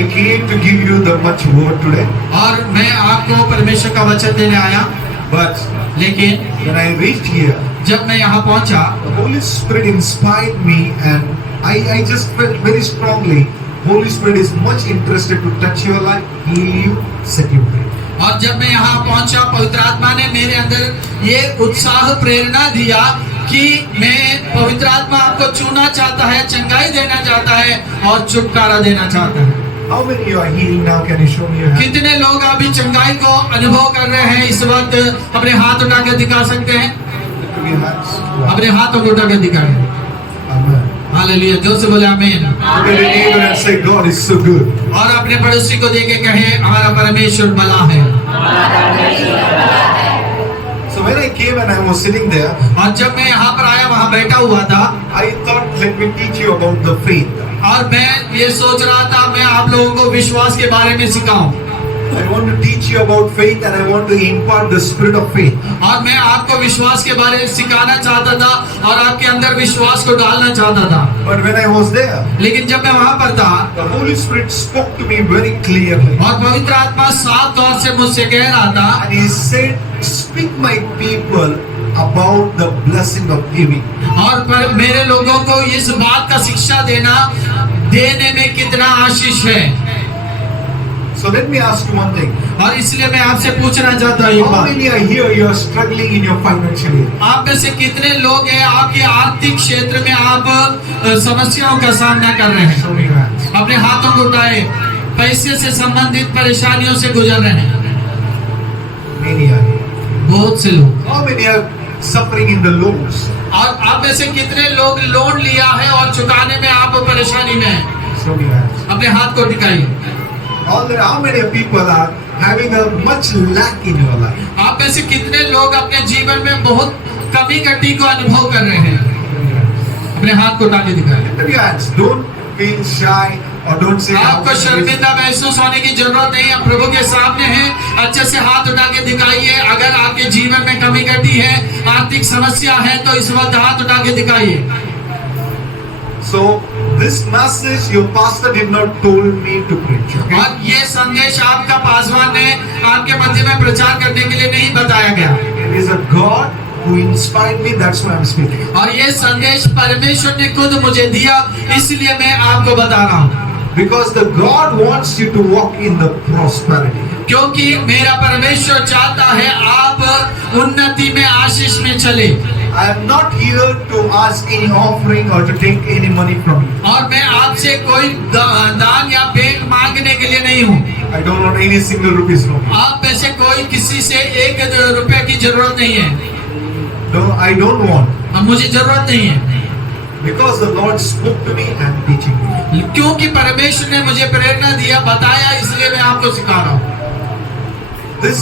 I came to give you the much word today. और मैं आपको परमेश्वर का वचन देने आया, But लेकिन when I reached here, जब मैं यहाँ पहुँचा the Holy Spirit inspired me, and I just felt very strongly, Holy Spirit is much interested to touch your life, heal you, set you free. और जब मैं यहाँ पहुँचा, पवित्र आत्मा ने मेरे अंदर ये उत्साह प्रेरणा दिया कि मैं पवित्र आत्मा आपको छूना चाहता है, चंगाई देना चाहता है और छुटकारा देना चाहता है। How many you are healed now? Can you show me your hand? कितने लोग अभी चंगाई को अनुभव कर रहे हैं इस वक्त? अपने हाथ उठा कर दिखा सकते हैं? Lift up your hands. Wow. अपने हाथों को उठा कर दिखाएं। Amen. हालेलुया, जोर से बोले आमीन। Look at your neighbor and say, God is so good. और अपने पड़ोसी को देके कहे, हमारा परमेश्वर भला है। So when I came and I was sitting there, और जब मैं यहाँ पर आया, वहाँ बैठा हुआ था I thought, let me teach you about the faith. और मैं ये सोच रहा था मैं आप लोगों को विश्वास के बारे में सिखाऊं। I want to teach you about faith, and I want to impart the spirit of faith. और मैं आपको विश्वास के बारे में सिखाना चाहता था और आपके अंदर विश्वास को डालना चाहता था। But when I was there, लेकिन जब मैं वहाँ पर था the Holy Spirit spoke to me very clearly. और पवित्र आत्मा साफ तौर से मुझसे कह रहा था, And He said, speak my people about the blessing of giving. और पर मेरे लोगों को इस बात का शिक्षा देने में कितना आशीष है। So let me ask you one thing. और इसलिए मैं आपसे पूछना चाहता हूँ एक How बात, many are here, you are struggling in your financial area? आप में से कितने लोग हैं आपके आर्थिक क्षेत्र में आप समस्याओं का सामना कर रहे हैं? Show me your hands. अपने हाथों को उठाए, पैसे से संबंधित परेशानियों से गुजर रहे हैं Many are here. बहुत से लोग। How many are suffering in the loans? और आप में से कितने लोग लोन लिया है और चुकाने में आप परेशानी में हैं? Show me your hands. अपने हाथ को दिखाइए। How many people are having a much lack in your life? आप में से कितने लोग अपने जीवन में बहुत कमी घटी को अनुभव कर रहे हैं? अपने हाथ को उठा के दिखाइए। Lift up your hands. Don't feel shy or don't say. आपको शर्मिंदा महसूस होने की जरूरत नहीं है, प्रभु के सामने हैं। अच्छे से हाथ उठा के दिखाइए। अगर आपके जीवन में कमी घटी है, आर्थिक समस्या है, तो इस वक्त हाथ उठा के दिखाइए। So this message your pastor did not told me to preach. Okay? और ये संदेश आपका पासवान ने आपके मध्य में प्रचार करने के लिए नहीं बताया गया। It is a God who inspired me. That's why I'm speaking. और ये संदेश परमेश्वर ने खुद मुझे दिया, इसलिए मैं आपको बता रहा हूँ। Because the God wants you to walk in the prosperity. क्योंकि मेरा परमेश्वर चाहता है आप उन्नति में, आशीष में चले। I am not here to ask any offering or to take any money from you. और मैं आपसे कोई दान या भेंट मांगने के लिए नहीं हूँ। I don't want any single rupees from you. आप में से कोई किसी से 1 रुपए की जरूरत नहीं है। No, I don't want. अब मुझे जरूरत नहीं है, Because the Lord spoke to me and teaching me. क्योंकि परमेश्वर ने मुझे प्रेरणा दिया, बताया, इसलिए मैं आपको सिखा रहा हूँ। This,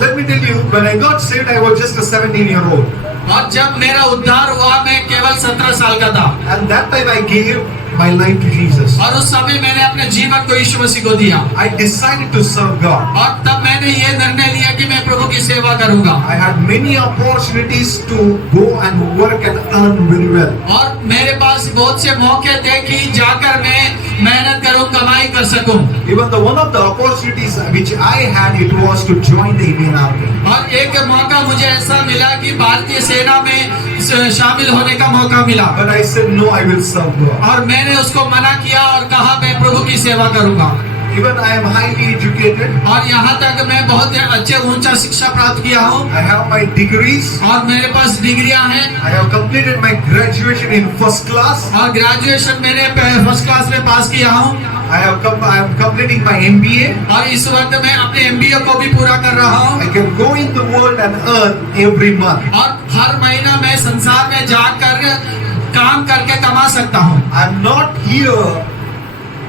let me tell you, when I got saved, I was just a 17-year-old. और जब मेरा उद्धार हुआ, मैं केवल 17 साल का था। And that time I gave my life to Jesus. और उस समय मैंने अपने जीवन को यीशु मसीह को दिया। I decided to serve God. और तब मैंने ये निर्णय लिया कि मैं प्रभु की सेवा करूंगा। I had many opportunities to go and work and earn very well. और मेरे पास बहुत से मौके थे कि जाकर मैं मेहनत करूं, कमाई कर सकूं। Even the one of the opportunities which I had, it was to join the Indian Army. और एक मौका मुझे ऐसा मिला कि भारतीय सेना में शामिल होने का मौका मिला। But I said no, I will serve God. और मैंने उसको मना किया और कहा मैं प्रभु की सेवा करूंगा। Even I am highly educated. और यहाँ तक मैं बहुत अच्छे ऊंचा शिक्षा प्राप्त किया हूँ। I have my degrees. और मेरे पास डिग्रियां हैं। I have completed my graduation in first class. और ग्रेजुएशन मैंने फर्स्ट क्लास में पास किया हूँ। I am completing my MBA. और इस वक्त मैं अपने MBA को भी पूरा कर रहा हूँ। I can go in the world and earn every month. और हर महीना मैं संसार में जाकर काम करके कमा सकता हूँ। I'm not here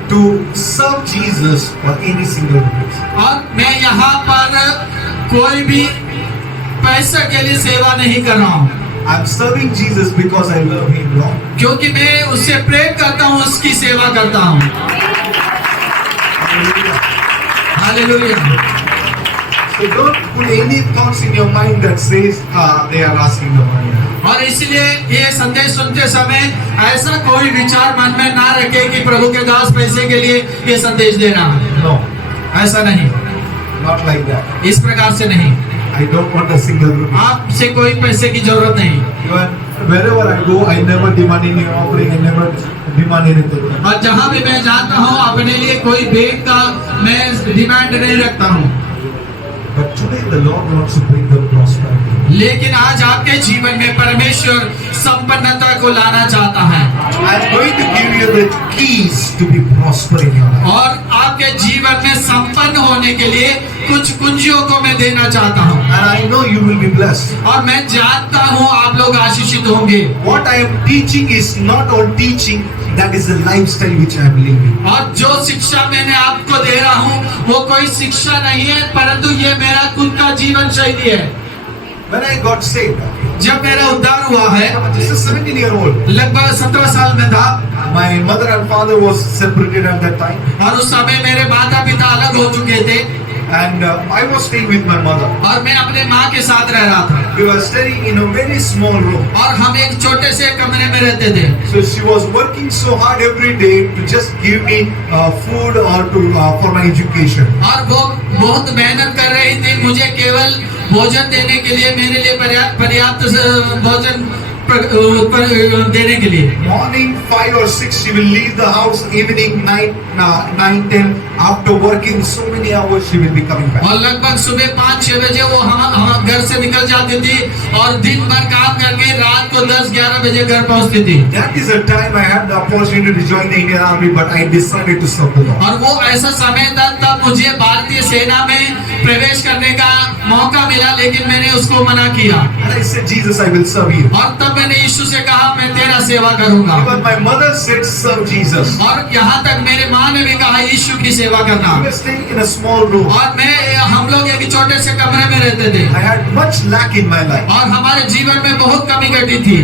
to serve Jesus for any single reason. और मैं यहाँ पर कोई भी पैसे के लिए सेवा नहीं कर रहा हूँ। I'm serving Jesus because I love Him, Lord. क्योंकि मैं उससे प्रेम करता हूँ, उसकी सेवा करता हूँ। Hallelujah. So don't put any thoughts in your mind that says they are asking the money. और इसलिए ये संदेश सुनते समय ऐसा कोई विचार मन में ना रखे कि प्रभु के दास पैसे के लिए ये संदेश दे रहा है। No, ऐसा नहीं, not like that. इस प्रकार से नहीं। I don't want a single rupee. आपसे कोई पैसे की जरूरत नहीं। Even wherever I go, I never demand any offering. I never demand anything. और जहाँ भी मैं जाता हूँ अपने लिए कोई भेंट का मैं डिमांड नहीं रखता हूँ। But today the Lord wants to bring the prosperity. लेकिन आज आपके जीवन में परमेश्वर संपन्नता को लाना चाहता है। I'm going to give you the keys to be prosper in your life. और आपके जीवन में संपन्न होने के लिए कुछ कुंजियों को मैं देना चाहता हूँ। And I know you will be blessed. और मैं जानता हूँ आप लोग आशीषित होंगे। What I am teaching is not all teaching. That is the lifestyle which I am living. और जो शिक्षा मैंने आपको दे रहा हूँ वो कोई शिक्षा नहीं है, परंतु ये मेरा खुद का जीवन शैली है। When I got saved, जब मेरा उद्धार हुआ है, this is 17-year-old. लगभग 17 साल में था। My mother and father was separated at that time, और उस समय मेरे माता पिता अलग हो चुके थे and I was staying with my mother. और मैं अपने माँ के साथ रह रहा था। We were staying in a very small room. और हम एक छोटे से कमरे में रहते थे। So she was working so hard every day to just give me food or to for my education. और वो बहुत मेहनत कर रही थी मुझे केवल भोजन देने के लिए, मेरे लिए पर्याप्त भोजन देने के लिए। Morning 5 or 6 she will leave the house. Evening 9-10 after working so many hours she will be coming back. और लगभग सुबह 5-6 बजे वो हम घर से निकल जाती थी और दिन भर काम करके रात को 10-11 बजे घर पहुंचती थी। That is the time I had the opportunity to join the Indian Army, but I decided to serve the Lord. और वो ऐसा समय था तब मुझे भारतीय सेना में प्रवेश करने का मौका मिला, लेकिन मैंने उसको मना किया। And I said, Jesus, I will serve you. और तब मैंने यीशु से कहा मैं तेरा सेवा करूंगा। Even my mother said, serve Jesus. और यहाँ तक मेरे माँ ने भी कहा यीशु की सेवा करना। We were staying in a small room. और हम लोग एक छोटे से कमरे में रहते थे I had much lack in my life. और हमारे जीवन में बहुत कमी घटी थी।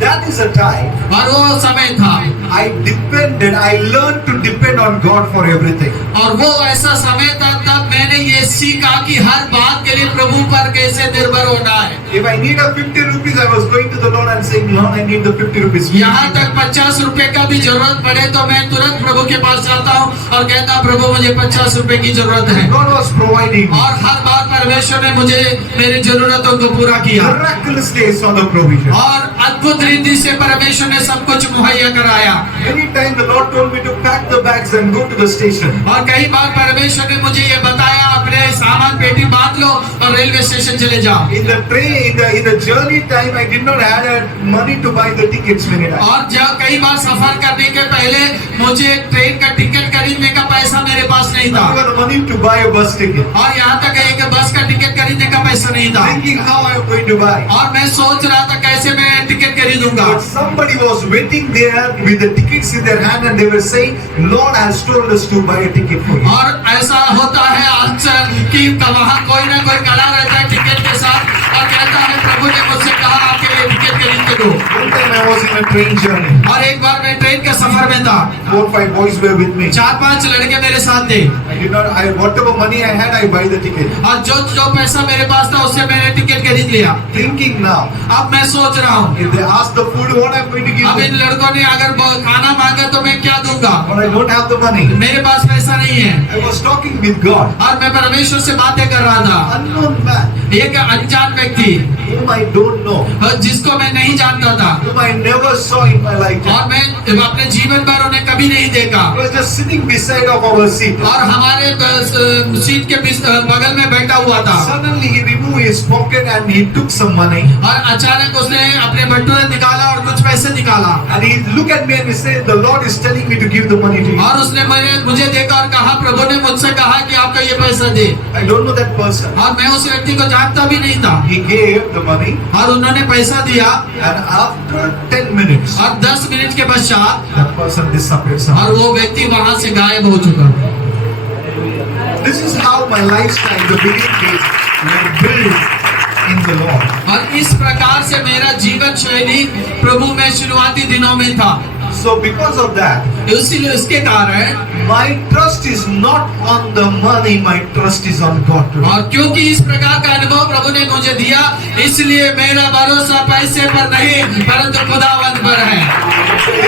That is a time और वो समय था I learned to depend on God for everything. और वो ऐसा समय था तब मैंने ये सीखा कि हर बात के लिए प्रभु पर कैसे निर्भर होना है। If I need a 50 rupees, I was going to the Lord and saying, Lord, I need the 50 rupees. यहाँ तक 50 रुपए का भी जरूरत पड़े तो मैं तुरंत प्रभु के पास जाता हूँ और कहता प्रभु मुझे 50 रुपए की जरूरत है। God was providing. और हर बार परमेश्वर ने मुझे मेरी जरूरतों को पूरा किया Miraculously I saw the provision. और अद्भुत रीति से परमेश्वर ने सब कुछ मुहैया कराया। Many times the Lord told me to pack the bags and go to the station. और कई बार परमेश्वर ने मुझे ये बताया अपने सामान पेटी बांध लो और रेलवे स्टेशन चले जाओ। In the train, in the journey time, I did not have money to buy the tickets many times. और जब कई बार सफर करने के पहले मुझे ट्रेन का टिकट खरीदने का पैसा मेरे पास नहीं था। I had money to buy a bus ticket. और यहाँ तक एक बस का टिकट खरीदने का पैसा नहीं था। Thinking how I am going to buy. और मैं सोच रहा था कैसे मैं ticket खरीदूंगा। But somebody was waiting there with the tickets in their hand and they were saying, Lord has told us to buy a ticket for you. और ऐसा होता है अक्सर कि वहाँ कोई ना कोई खड़ा रहता है टिकट के साथ और कहता है प्रभु ने मुझसे कहा आपके लिए टिकट खरीद के दो। One time I was in a train journey. और एक बार मैं ट्रेन के सफर में था। 4-5 boys were with me. 4-5 लड़के मेरे साथ थे। Whatever money I had, I buy the ticket. और जो पैसा मेरे पास था उससे मैंने टिकट खरीद लिया। Thinking now, अब मैं सोच रहा हूँ if they ask the food, what I'm going to give अब इन them? लड़कों ने अगर खाना मांगा तो मैं क्या दूंगा। But I don't have the money. मेरे पास पैसा नहीं है। I was talking with God. और मैं परमेश्वर से बातें कर रहा था। Unknown man, एक अनजान व्यक्ति whom I don't know, जिसको मैं नहीं जानता था whom I never saw in my lifetime. और मैं अपने जीवन भर उन्हें कभी नहीं देखा। He was just sitting beside of our seat. और हमारे सीट के बगल में बैठा हुआ था। Suddenly he removed his pocket and he took some money. और अचानक उसने अपने बटुए निकाला और कुछ पैसे निकाला। And he looked at me and he said, the Lord is telling me to give the money to you. और उसने मुझे देखा और कहा प्रभु ने मुझसे कहा कि आपका ये पैसा दे। I don't know that person. और मैं उस व्यक्ति को जानता भी नहीं था। He gave the money और उन्होंने पैसा दिया and after 10 minutes, और 10 मिनट के पश्चात that person disappeared. और वो व्यक्ति वहां से गायब हो चुका। This is how my lifestyle, the beginning days, were built in the Lord. और इस प्रकार से मेरा जीवन शैली प्रभु में शुरुआती दिनों में था। So because of that, इसीलिए इसके कारण my trust is not on the money, my trust is on God today. और क्योंकि इस प्रकार का अनुभव प्रभु ने मुझे दिया, इसलिए मेरा भरोसा पैसे पर नहीं परंतु खुदावंत पर है।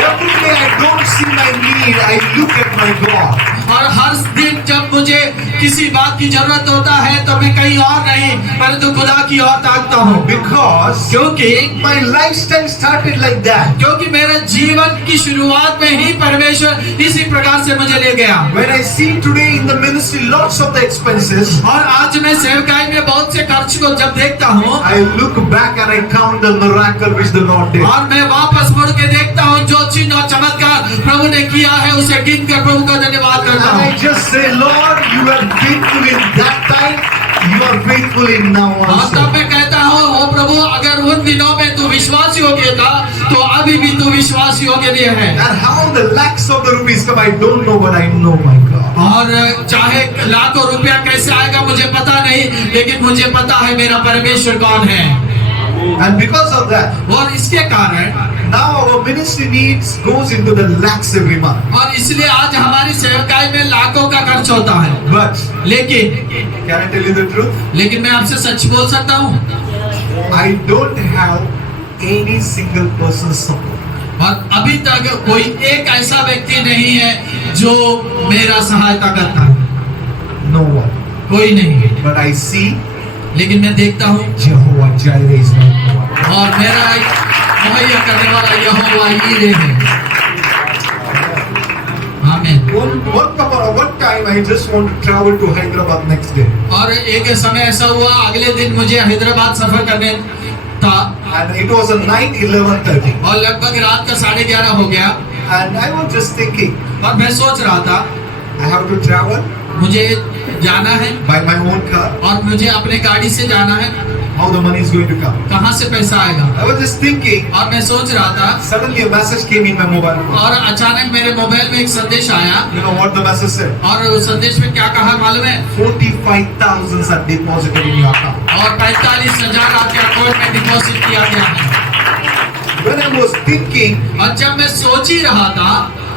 Every day I don't see my need, I look at my God. और हर दिन जब मुझे किसी बात की जरूरत होता है तो मैं कहीं और नहीं परंतु खुदा की ओर ताकता हूँ। Because क्योंकि my lifestyle started like that. क्योंकि मेरे जीवन की शुरुआत में ही परमेश्वर इसी प्रकार से मुझे ले गया। When I see today in the ministry lots of the expenses, और आज मैं सेवकाई में बहुत से खर्च को जब देखता हूँ I look back and I count the miracle which the Lord did. और मैं वापस मुड़ के देखता हूँ जो चिन्ह और चमत्कार प्रभु ने किया है उसे गिन कर प्रभु का धन्यवाद करता And I हूँ। just say, Lord, you were faithful in that time, you are faithful in now और तब also. मैं कहता हूँ ओ प्रभु अगर उन दिनों में तू विश्वास योग्य था तो अभी भी तू विश्वास योग्य नहीं है। And how the lakhs of the rupees come, I don't know, but I know my God. और चाहे लाखों रुपया कैसे आएगा मुझे पता नहीं, लेकिन मुझे पता है मेरा परमेश्वर कौन है। And because of that, और इसके कारण now our ministry needs goes into the lakhs every month. और इसलिए आज हमारी सेवकाई में लाखों का खर्च होता है। But लेकिन can I tell you the truth? लेकिन मैं आपसे सच बोल सकता हूँ I don't have any single person's support. और अभी तक कोई एक ऐसा व्यक्ति नहीं है जो मेरा सहायता करता है, No one. कोई नहीं। But I see लेकिन मैं देखता हूँ Jehovah Jireh is my God. और मेरा मुहैया करने वाला यहोवा यीरे है। आमीन। One time I just want to travel to Hyderabad next day. और एक समय ऐसा हुआ अगले दिन मुझे हैदराबाद सफर करने था And it was a night 11:30. और लगभग रात का 11:30 हो गया And I was just thinking, और मैं सोच रहा था I have to travel मुझे जाना है by my own car. और मुझे अपने गाड़ी से जाना है, How the money is going to come? कहाँ से पैसा आएगा। I was just thinking. और मैं सोच रहा था Suddenly a message came in my mobile phone. और अचानक मेरे मोबाइल में एक संदेश आया You know what the message said? और उस संदेश में क्या कहा मालूम है? 45,000 are deposited in your account. और 45,000 आपके अकाउंट में डिपॉजिट किया गया है। When I was thinking, और जब मैं सोच ही रहा था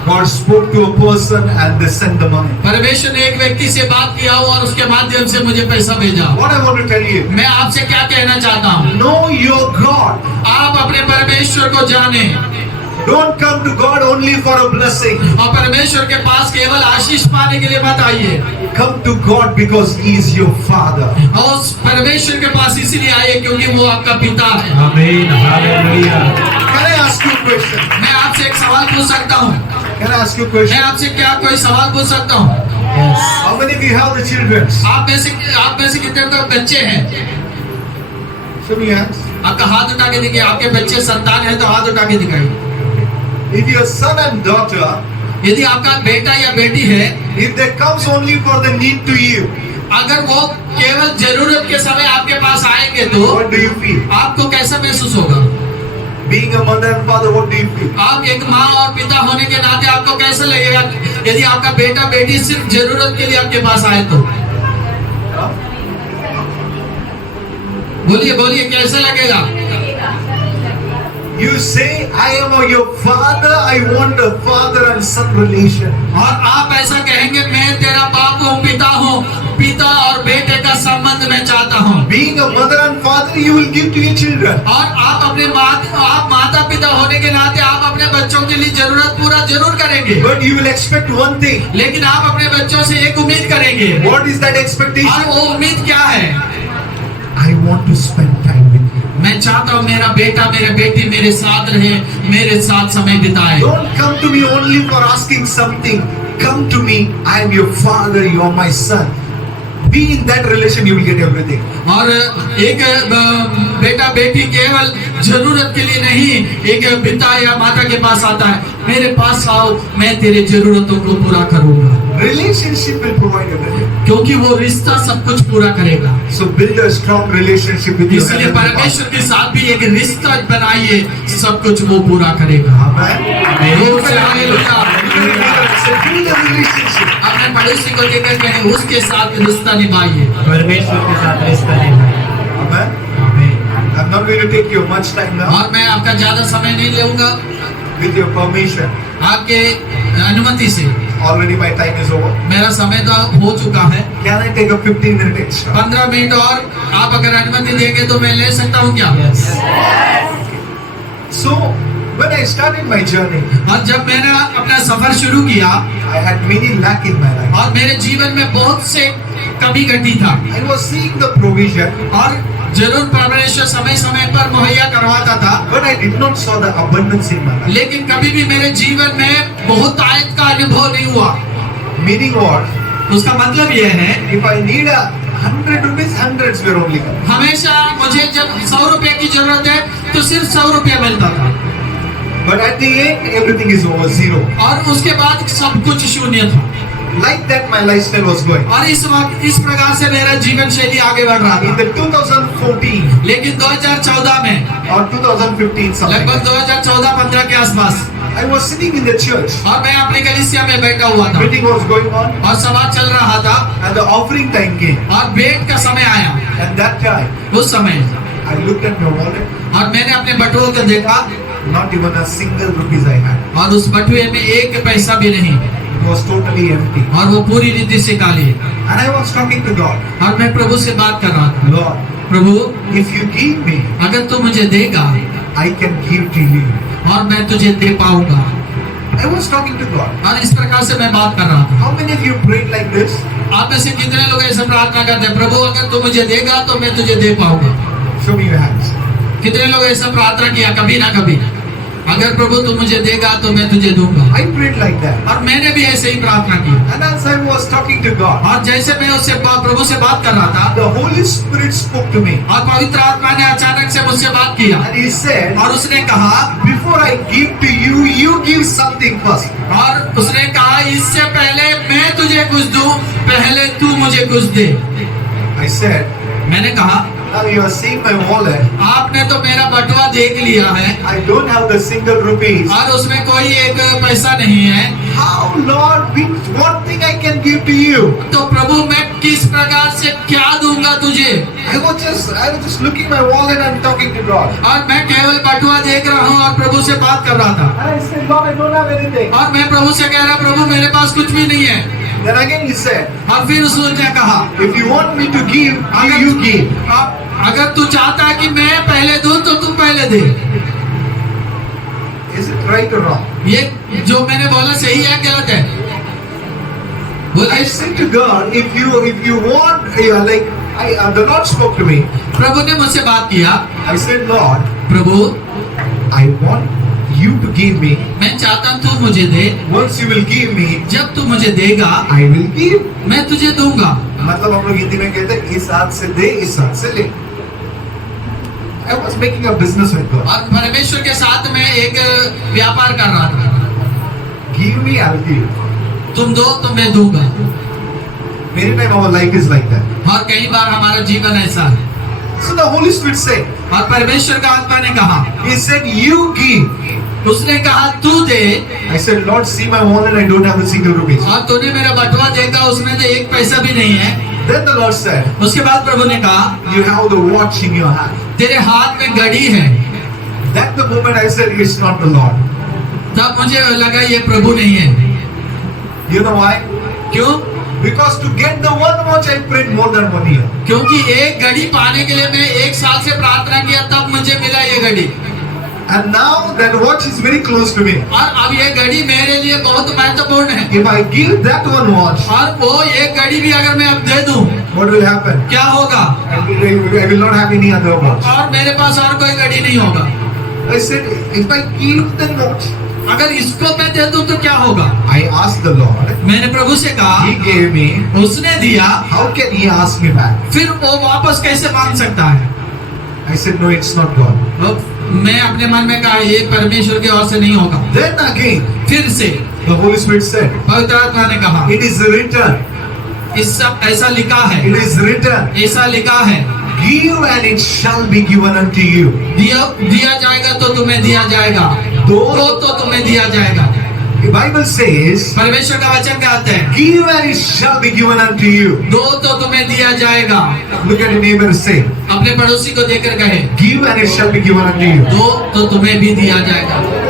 God spoke to a person and they sent the money. परमेश्वर ने एक व्यक्ति से बात किया और उसके माध्यम से मुझे पैसा भेजा। What I want to tell you, मैं आपसे क्या कहना चाहता हूँ, know your God. आप अपने परमेश्वर को जाने Don't come to God only for a blessing. और परमेश्वर के पास केवल आशीष पाने के लिए मत आइए। Come to God because He is your Father. और उस परमेश्वर के पास इसीलिए आइए क्योंकि वो आपका पिता है। Amen. Hallelujah. Can I ask you a question? मैं आपसे एक सवाल पूछ सकता हूँ, Can I ask you a मैं question? आपसे क्या कोई सवाल पूछ सकता हूँ? Yes. How many of you have the children? आप में से कितने तो बच्चे हैं? Show me your hands. आपका हाथ उठा के दिखाइए। आपके बच्चे संतान है तो हाथ उठा के दिखाइए। If your son and daughter, यदि आपका बेटा या बेटी है, if they comes only for the need to you, अगर वो केवल जरूरत के समय आपके पास आएंगे तो what do you feel? आपको कैसा महसूस होगा? Being a mother and father, what do you feel? आप एक माँ और पिता होने के नाते आपको कैसा लगेगा यदि आपका बेटा बेटी सिर्फ जरूरत के लिए आपके पास आए तो? बोलिए बोलिए कैसा लगेगा? You say, I am your father, I want a father and son relation. और आप ऐसा कहेंगे मैं तेरा बाप हूँ, पिता और बेटे का संबंध मैं चाहता हूँ। Being a mother and father, you will give to your children. और आप अपने माता पिता होने के नाते आप अपने बच्चों के लिए जरूरत पूरा जरूर करेंगे, But you will expect one thing. लेकिन आप अपने बच्चों से एक उम्मीद करेंगे। What is that expectation? और वो उम्मीद क्या है? I want to spend time with you. मैं चाहता हूँ मेरा बेटा मेरे बेटी मेरे साथ रहे, मेरे साथ समय बिताए। Don't come to me only for asking something. Come to me, I am your father, you are my son. Be in that relation, you will get everything. और एक बेटा बेटी केवल जरूरत के लिए नहीं, एक पिता या माता के पास आता है, मेरे पास आओ मैं तेरे जरूरतों को पूरा करूंगा। Relationship will provide everything. क्योंकि वो रिश्ता सब कुछ पूरा करेगा। So build a strong relationship with your इसलिए heavenly Father. परमेश्वर के साथ भी एक रिश्ता बनाइए, सब कुछ वो पूरा करेगा। Amen. जोर से hallelujah. So build a relationship. अपने पड़ोसी को लेकर के उसके साथ रिश्ता निभाइए। परमेश्वर के साथ रिश्ता निभाएं। Amen. I'm not going to take you much time now. और मैं आपका ज्यादा समय नहीं लूंगा। With your permission, आपके अनुमति से already my time is over. मेरा समय तो हो चुका है। Can I take a 15-minute extra? 15 minute और आप अगर अनुमति देंगे तो मैं ले सकता हूँ क्या? So, when I started my journey, और जब मैंने अपना सफर शुरू किया I had many lack in my life. और मेरे जीवन में बहुत से कमी घटी था I was seeing the provision, और जरूर परमेश्वर समय समय पर मुहैया करवाता था, but I did not saw the abundance in my life. लेकिन कभी भी मेरे जीवन में बहुत आयत का अनुभव नहीं हुआ। Meaning what? उसका मतलब यह है If I need 100 rupees, hundreds were only coming. हमेशा मुझे जब 100 रुपए की जरूरत है तो सिर्फ 100 रुपया मिलता था But at the end, everything is over, zero. और उसके बाद सब कुछ शून्य था। Like that, my lifestyle was going. और इस वक्त इस प्रकार से मेरा जीवन शैली आगे बढ़ रहा In था। the 2014 लेकिन 2014 में or 2015 something, लगभग 2014-15 के आसपास I was sitting in the church. और मैं अपने कलीसिया में बैठा हुआ था Meeting was going on, और सभा चल रहा था and the offering time came. और भेंट का समय आया। At that time, उस समय I looked at my wallet. और मैंने अपने बटुए को देखा Not even a single rupees I had. और उस बटुए में एक पैसा भी नहीं It was totally empty. और वो पूरी रीति से खाली है। And I was talking to God. और मैं प्रभु से बात कर रहा था, Lord, Prabhu if you give me, अगर तू मुझे देगा I can give to you. और मैं तुझे दे पाऊंगा। I was talking to God. और इस प्रकार से मैं बात कर रहा था। How many of you prayed like this? आप में से कितने लोग ऐसा प्रार्थना करते हैं, प्रभु अगर तू मुझे देगा तो मैं तुझे दे पाऊंगा? Show me your hands. कितने लोग ऐसा प्रार्थना किया कभी ना कभी, अगर प्रभु तू मुझे देगा तो मैं तुझे दूंगा? I prayed like that. और मैंने भी ऐसे ही प्रार्थना की। And as I was talking to God, और जैसे मैं उससे प्रभु से बात कर रहा था the Holy Spirit spoke to me. और पवित्र आत्मा ने अचानक से मुझसे बात किया And He said, और उसने कहा, before I give to you, you give something first. और उसने कहा इससे पहले मैं तुझे कुछ दूं, पहले तू मुझे कुछ दे। I said, मैंने कहा now you are seeing my wallet. आपने तो मेरा बटुआ देख लिया है I don't have the single rupees. और उसमें कोई एक पैसा नहीं है, How, Lord, which one thing I can give to you? तो प्रभु मैं किस प्रकार से क्या दूंगा तुझे? I was just looking my wallet and talking to God. और मैं केवल बटुआ देख रहा हूँ और प्रभु से बात कर रहा था And I said, Lord, I don't have anything. और मैं प्रभु से कह रहा, प्रभु मेरे पास कुछ भी नहीं है। Then again He said, और फिर उसने कहा, if you want me to give, you give. अगर तू चाहता है कि मैं पहले दूं तो तू पहले दे। Is it right or wrong? ये जो मैंने बोला सही है गलत है? बोला I said to God, if you want, the Lord spoke to me. प्रभु ने मुझसे बात किया, I said, Lord, Prabhu I want you to give me. मैं चाहता हूँ तू मुझे दे, Once you will give me, जब तू मुझे देगा I will give. मैं तुझे दूंगा। मतलब हम लोग हिंदी में कहते हैं इस हाथ से दे, इस हाथ से ले. I was making a business with God. और परमेश्वर के साथ मैं एक व्यापार कर रहा था, Give me, I'll give. तुम दो तो मैं दूंगा। Many times our life is like that. और कई बार हमारा जीवन ऐसा है। So the Holy Spirit said, और परमेश्वर का आत्मा ने कहा, He said, you give. उसने कहा तू दे, I said, Lord, see my wallet, I don't have a single rupees. और तूने मेरा बटुआ देखा उसमें तो एक पैसा भी नहीं है। Then the Lord said, उसके बाद प्रभु ने कहा, you have the watch in your hand. तेरे हाथ में घड़ी है। That the moment I said, it's not the Lord. तब मुझे लगा ये प्रभु नहीं है। You know why? क्यों? Because to get the one watch, I prayed more than 1 year. क्योंकि एक घड़ी पाने के लिए मैं 1 साल से प्रार्थना किया, तब मुझे मिला ये घड़ी। And now that watch is very close to me. और अब ये घड़ी मेरे लिए बहुत महत्वपूर्ण है। If I give that one watch, और वो एक घड़ी भी अगर मैं अब दे दूं, what will happen? क्या होगा? I will not have any other watch. और मेरे पास और कोई घड़ी नहीं होगा। I said, if I give the watch, अगर इसको मैं दे दूं तो क्या होगा? I asked the Lord. मैंने प्रभु से कहा, He gave me. उसने दिया, How can He ask me back? फिर वो वापस कैसे मांग सकता है? I said, no, it's not God. अब मैं अपने मन में कहा ये परमेश्वर की ओर से नहीं होगा। Then again, फिर से the Holy Spirit said, पवित्र आत्मा ने कहा, it is written. इस सब ऐसा लिखा है, It is written. ऐसा लिखा है, Give and it shall be given unto you. दिया जाएगा तो तुम्हें दिया जाएगा, दो तो तुम्हें दिया जाएगा। The Bible says, परमेश्वर का वचन कहते हैं, give and it shall be given unto you. दो तो तुम्हें दिया जाएगा। Look at your neighbor and say, अपने पड़ोसी को देकर कहे, give and it shall be given unto you. दो तो तुम्हें भी दिया जाएगा।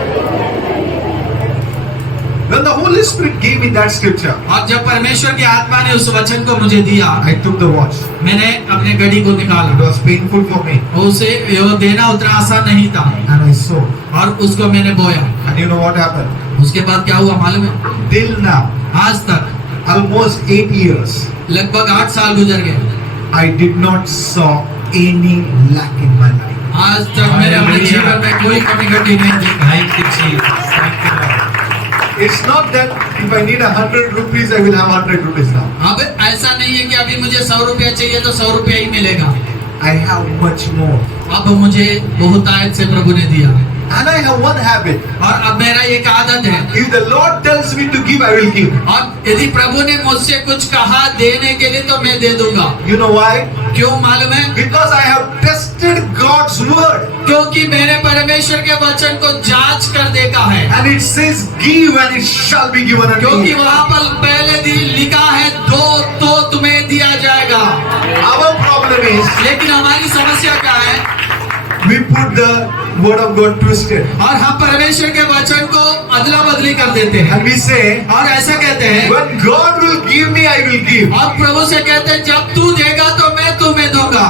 When the Holy Spirit gave me that scripture, और जब परमेश्वर की आत्मा ने उस वचन को मुझे दिया, I took the watch. मैंने अपने घड़ी को It निकाला। was painful for me. उसे वो देना उतना आसान नहीं था, And I saw. और उसको मैंने बोया। And you know what happened? उसके बाद क्या हुआ मालूम है? Till now, आज तक almost 8 years, लगभग 8 साल गुजर गए, I did not saw any lack in my life. आज तक मैंने अपने जीवन में कोई कमी घटी नहीं देखी। Thank you, Jesus. Thank you, Lord. It's not that if I need 100 rupees, I will have 100 rupees now. अब ऐसा नहीं है कि अभी मुझे 100 रुपया चाहिए तो 100 रुपया ही मिलेगा। I have much more. अब मुझे बहुत आयत से प्रभु ने दिया, And I have one habit. और अब मेरा एक आदत है, If the Lord tells me to give, I will give. और यदि प्रभु ने मुझसे कुछ कहा देने के लिए तो मैं दे दूंगा। You know why? क्यों मालूम है? Because I have tested God's word. क्योंकि मैंने परमेश्वर के वचन को जांच कर देखा है। And it says, give and it shall be given unto क्योंकि you. वहाँ पर पहले दिन लिखा है, दो तो तुम्हें दिया जाएगा। Our problem is, लेकिन हमारी समस्या क्या है? we put the word of God twisted. और हम परमेश्वर के वचन को अदला बदली कर देते हैं, And we say, और ऐसा कहते हैं, when God will give me, I will give. और प्रभु से कहते हैं, जब तू देगा तो मैं तुम्हें दूंगा।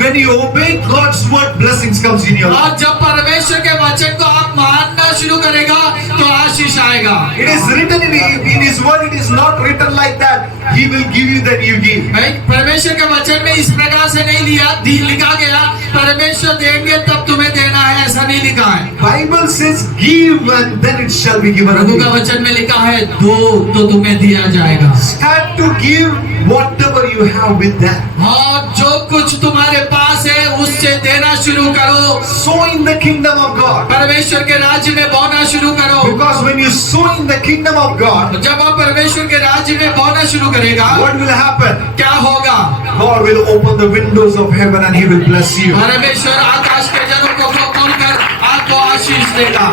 When you obey God's word, blessings comes in your life. और जब परमेश्वर के वचन को आप मानना शुरू करेगा तो आशीष आएगा। It is written in His word. It is not written like that. He will give you, then you give. भाई, परमेश्वर के वचन में इस प्रकार से नहीं लिखा गया, परमेश्वर देंगे तब तुम्हें देना है, ऐसा नहीं लिखा है। Bible says, give and then it shall be given Prabhu unto का you. वचन में लिखा है, दो तो तुम्हें दिया जाएगा। Start to give whatever you have with that. और जो कुछ तुम्हारे पास है उससे देना शुरू करो। Sow in the kingdom of God. परमेश्वर के राज्य में बोना शुरू करो। Because when you sow in the kingdom of God, जब आप परमेश्वर के राज्य में बोना शुरू करेगा, what will happen? क्या होगा? God will open the windows of heaven and He will bless you. परमेश्वर आकाश के जनों को खोलकर आपको आशीष देगा।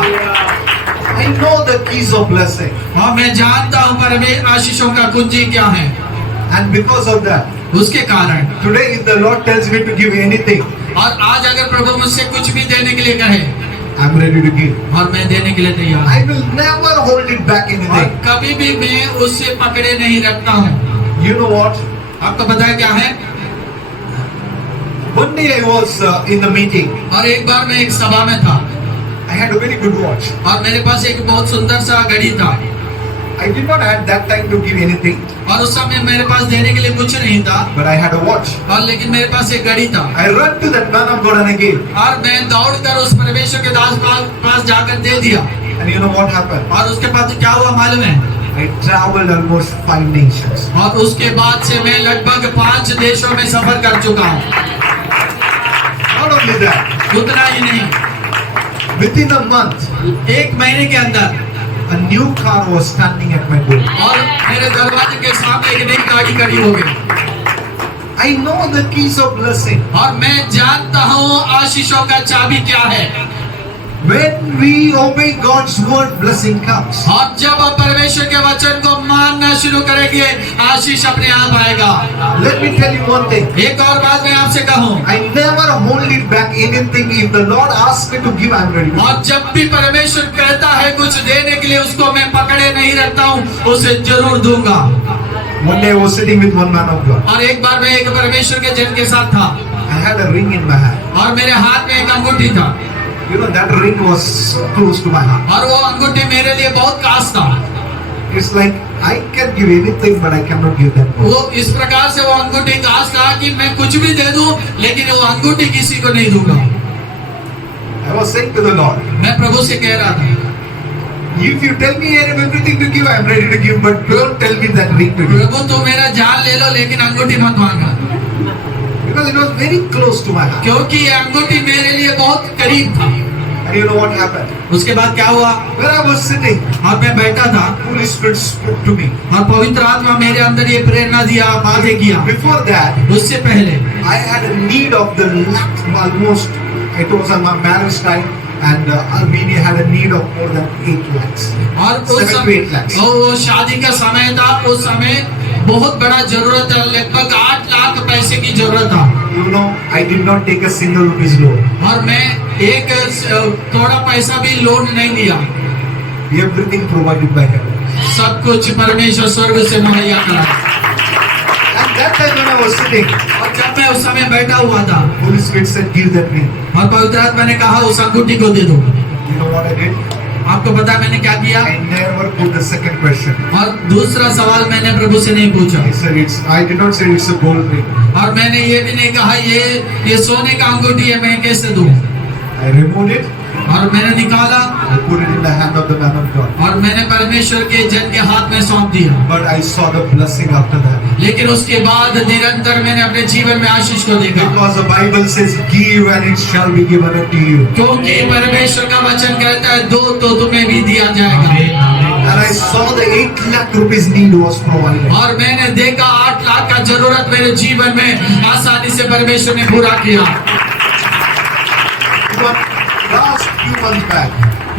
I know the keys of blessing. और मैं जानता हूँ परमेश्वर आशीषों का कुंजी क्या है। And because of that, उसके कारण today if the Lord tells me to give anything, और आज अगर प्रभु मुझसे कुछ भी देने के लिए कहे, I'm ready to give. और मैं देने के लिए तैयार हूँ, I will never hold it back और anything. कभी भी मैं उससे पकड़े नहीं रखता हूँ। You know what? आपको पता है क्या है? One day I was in the meeting. और एक बार मैं एक सभा में था, I had a very good watch. और मेरे पास एक बहुत सुंदर सा घड़ी था, I did not have that time to give anything, और उस समय मेरे पास देने के लिए कुछ नहीं था, but I had a watch. और लेकिन मेरे पास एक घड़ी था, I ran to that man of God and I gave. और मैं दौड़कर उस परमेश्वर के दास पास जाकर दे दिया। And you know what happened? और उसके बाद क्या हुआ मालूम है? I traveled almost 5 nations. और उसके बाद से मैं लगभग 5 देशों में सफर कर चुका हूँ। Not only that, उतना ही नहीं, within a month, एक महीने के अंदर a new car was standing at my door. और मेरे दरवाजे के सामने एक नई गाड़ी खड़ी हो गई। I know the keys of blessing. और मैं जानता हूँ आशीषों का चाबी क्या है। When we obey God's word, blessing comes. और जब आप परमेश्वर के वचन को मानना शुरू करेंगे, आशीष अपने आप आएगा। Let me tell you one thing. एक और बात मैं आपसे कहूँ, I never hold it back anything. If the Lord asks me to give, I'm ready to give. और जब भी परमेश्वर कहता है कुछ देने के लिए, उसको मैं पकड़े नहीं रखता हूँ, उसे जरूर दूंगा। One day I was sitting with one man of God. और एक बार मैं एक परमेश्वर के जन के साथ था, I had a ring in my hand. और मेरे हाथ में एक अंगूठी था, You know, that ring was so close to my heart. और वो अंगूठी मेरे लिए बहुत खास था। It's like I can give anything, but I cannot give that. वो इस प्रकार से वो अंगूठी खास था कि मैं कुछ भी दे दूं, लेकिन वो अंगूठी किसी को नहीं दूंगा। I was saying to the Lord, मैं प्रभु से कह रहा था, if you tell me everything to give, I'm ready to give, but don't tell me that ring to give. प्रभु तू मेरा जान ले लो, लेकिन अंगूठी मत मांगा, Because it was very close to my heart. क्योंकि ये अंगूठी मेरे लिए बहुत करीब था। And you know what happened? उसके बाद क्या हुआ? When I was sitting, और मैं बैठा था, Holy Spirit spoke to me. और पवित्र आत्मा मेरे अंदर ये प्रेरणा दिया, बातें किया। Before that, उससे पहले I had a need of the lack almost. It was on my marriage time. and we had a need of more than 8 lakhs. और उस 7 to 8 lakhs. और वो शादी का समय था, उस समय बहुत बड़ा जरूरत है, लगभग 8 लाख पैसे की जरूरत था। You know, I did not take a single rupees loan. और मैं एक थोड़ा पैसा भी लोन नहीं दिया। Everything provided by heaven. सब कुछ परमेश्वर स्वर्ग से मुहैया करा। And that time when I was sitting, और जब मैं उस समय बैठा हुआ था, Holy Spirit said, "Give that ring." और पवित्र आत्मा ने कहा उस अंगूठी को दे दो। You know what I did? आपको पता है मैंने क्या किया? I never put the second question. और दूसरा सवाल मैंने प्रभु से नहीं पूछा, I said it's. I did not say it's a gold ring. और मैंने ये भी नहीं कहा ये सोने का अंगूठी है, मैं कैसे दूं? I removed it. और मैंने निकाला I put it in the hand of the man of God. और मैंने परमेश्वर के जन के हाथ में सौंप दिया। But I saw the blessing after that. लेकिन उसके बाद निरंतर मैंने अपने जीवन में आशीष को देखा, Because the Bible says, "Give and it shall be given unto you." क्योंकि परमेश्वर का वचन कहता है दो तो तुम्हें भी दिया जाएगा। And I saw the 8 lakh rupees need was provided. और मैंने देखा 8 लाख का जरूरत मेरे जीवन में आसानी से परमेश्वर ने पूरा किया। But last few months back,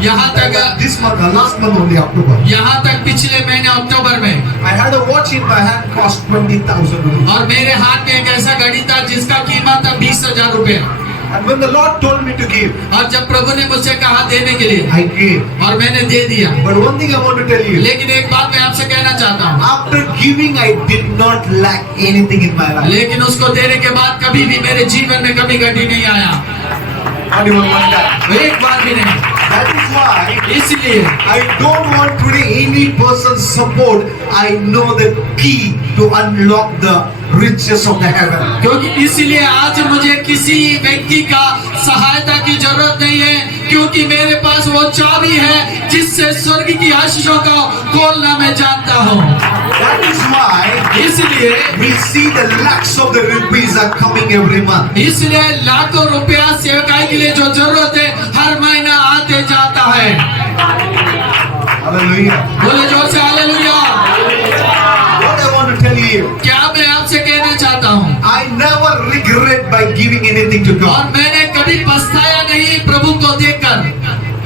यहाँ तक this month, last month only, October, यहाँ तक पिछले महीने अक्टूबर में I had a watch in my hand cost 20,000 rupees. और मेरे हाथ में एक ऐसा घड़ी था जिसका कीमत था 20,000 रुपए। And when the Lord told me to give, और जब प्रभु ने मुझसे कहा देने के लिए, I gave. और मैंने दे दिया। But one thing I want to tell you, लेकिन एक बात मैं आपसे कहना चाहता हूँ, after giving, I did not lack anything in my life. लेकिन उसको देने के बाद कभी भी मेरे जीवन में कभी घटी नहीं आया, Not even one lakh. एक बार भी नहीं। That is why इसलिए I don't want today any person's support. I know the key to unlock the riches of the heaven. क्योंकि इसीलिए आज मुझे किसी व्यक्ति का सहायता की जरूरत नहीं है, क्योंकि मेरे पास वो चाबी है जिससे स्वर्ग की आशीषों का खोलना मैं जानता हूँ। That is why इसलिए we see the lakhs of the rupees are coming every month. इसलिए लाखों रुपया सेवकाई के लिए जो जरूरत है हर महीना आते जाता है। Hallelujah. बोले जोर से hallelujah. What I want to tell you, क्या मैं आपसे कहना चाहता हूँ, I never regret by giving anything to और God. मैंने कभी पछताया नहीं प्रभु को देखकर।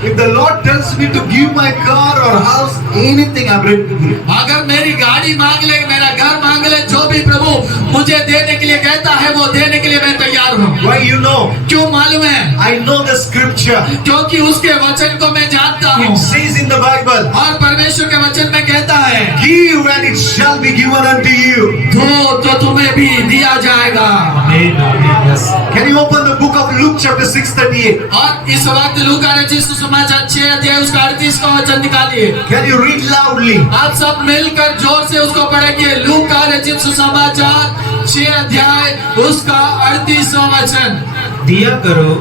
If the Lord tells me to give my car or house, anything I'm ready to give. अगर मेरी गाड़ी मांग ले, मेरा घर मांग ले, जो भी प्रभु मुझे देने के लिए कहता है वो देने के लिए मैं तैयार हूँ। Why you know? क्यों मालूम है? I know the scripture. क्योंकि उसके वचन को मैं जानता हूँ, It says in the Bible, और परमेश्वर के वचन में कहता है "Give and it shall be given unto you." दो तो तुम्हें भी दिया जाएगा। Amen. Amen. Yes. Can you open the book of Luke chapter 6:38? और इस वक्त लूका रचित सुसमाचार 6 अध्याय उसका 38 का वचन निकालिए। Can you read loudly? आप सब मिलकर जोर से उसको पढ़ेंगे। लूका रचित सुसमाचार 6 अध्याय उसका 38वां वचन। दिया करो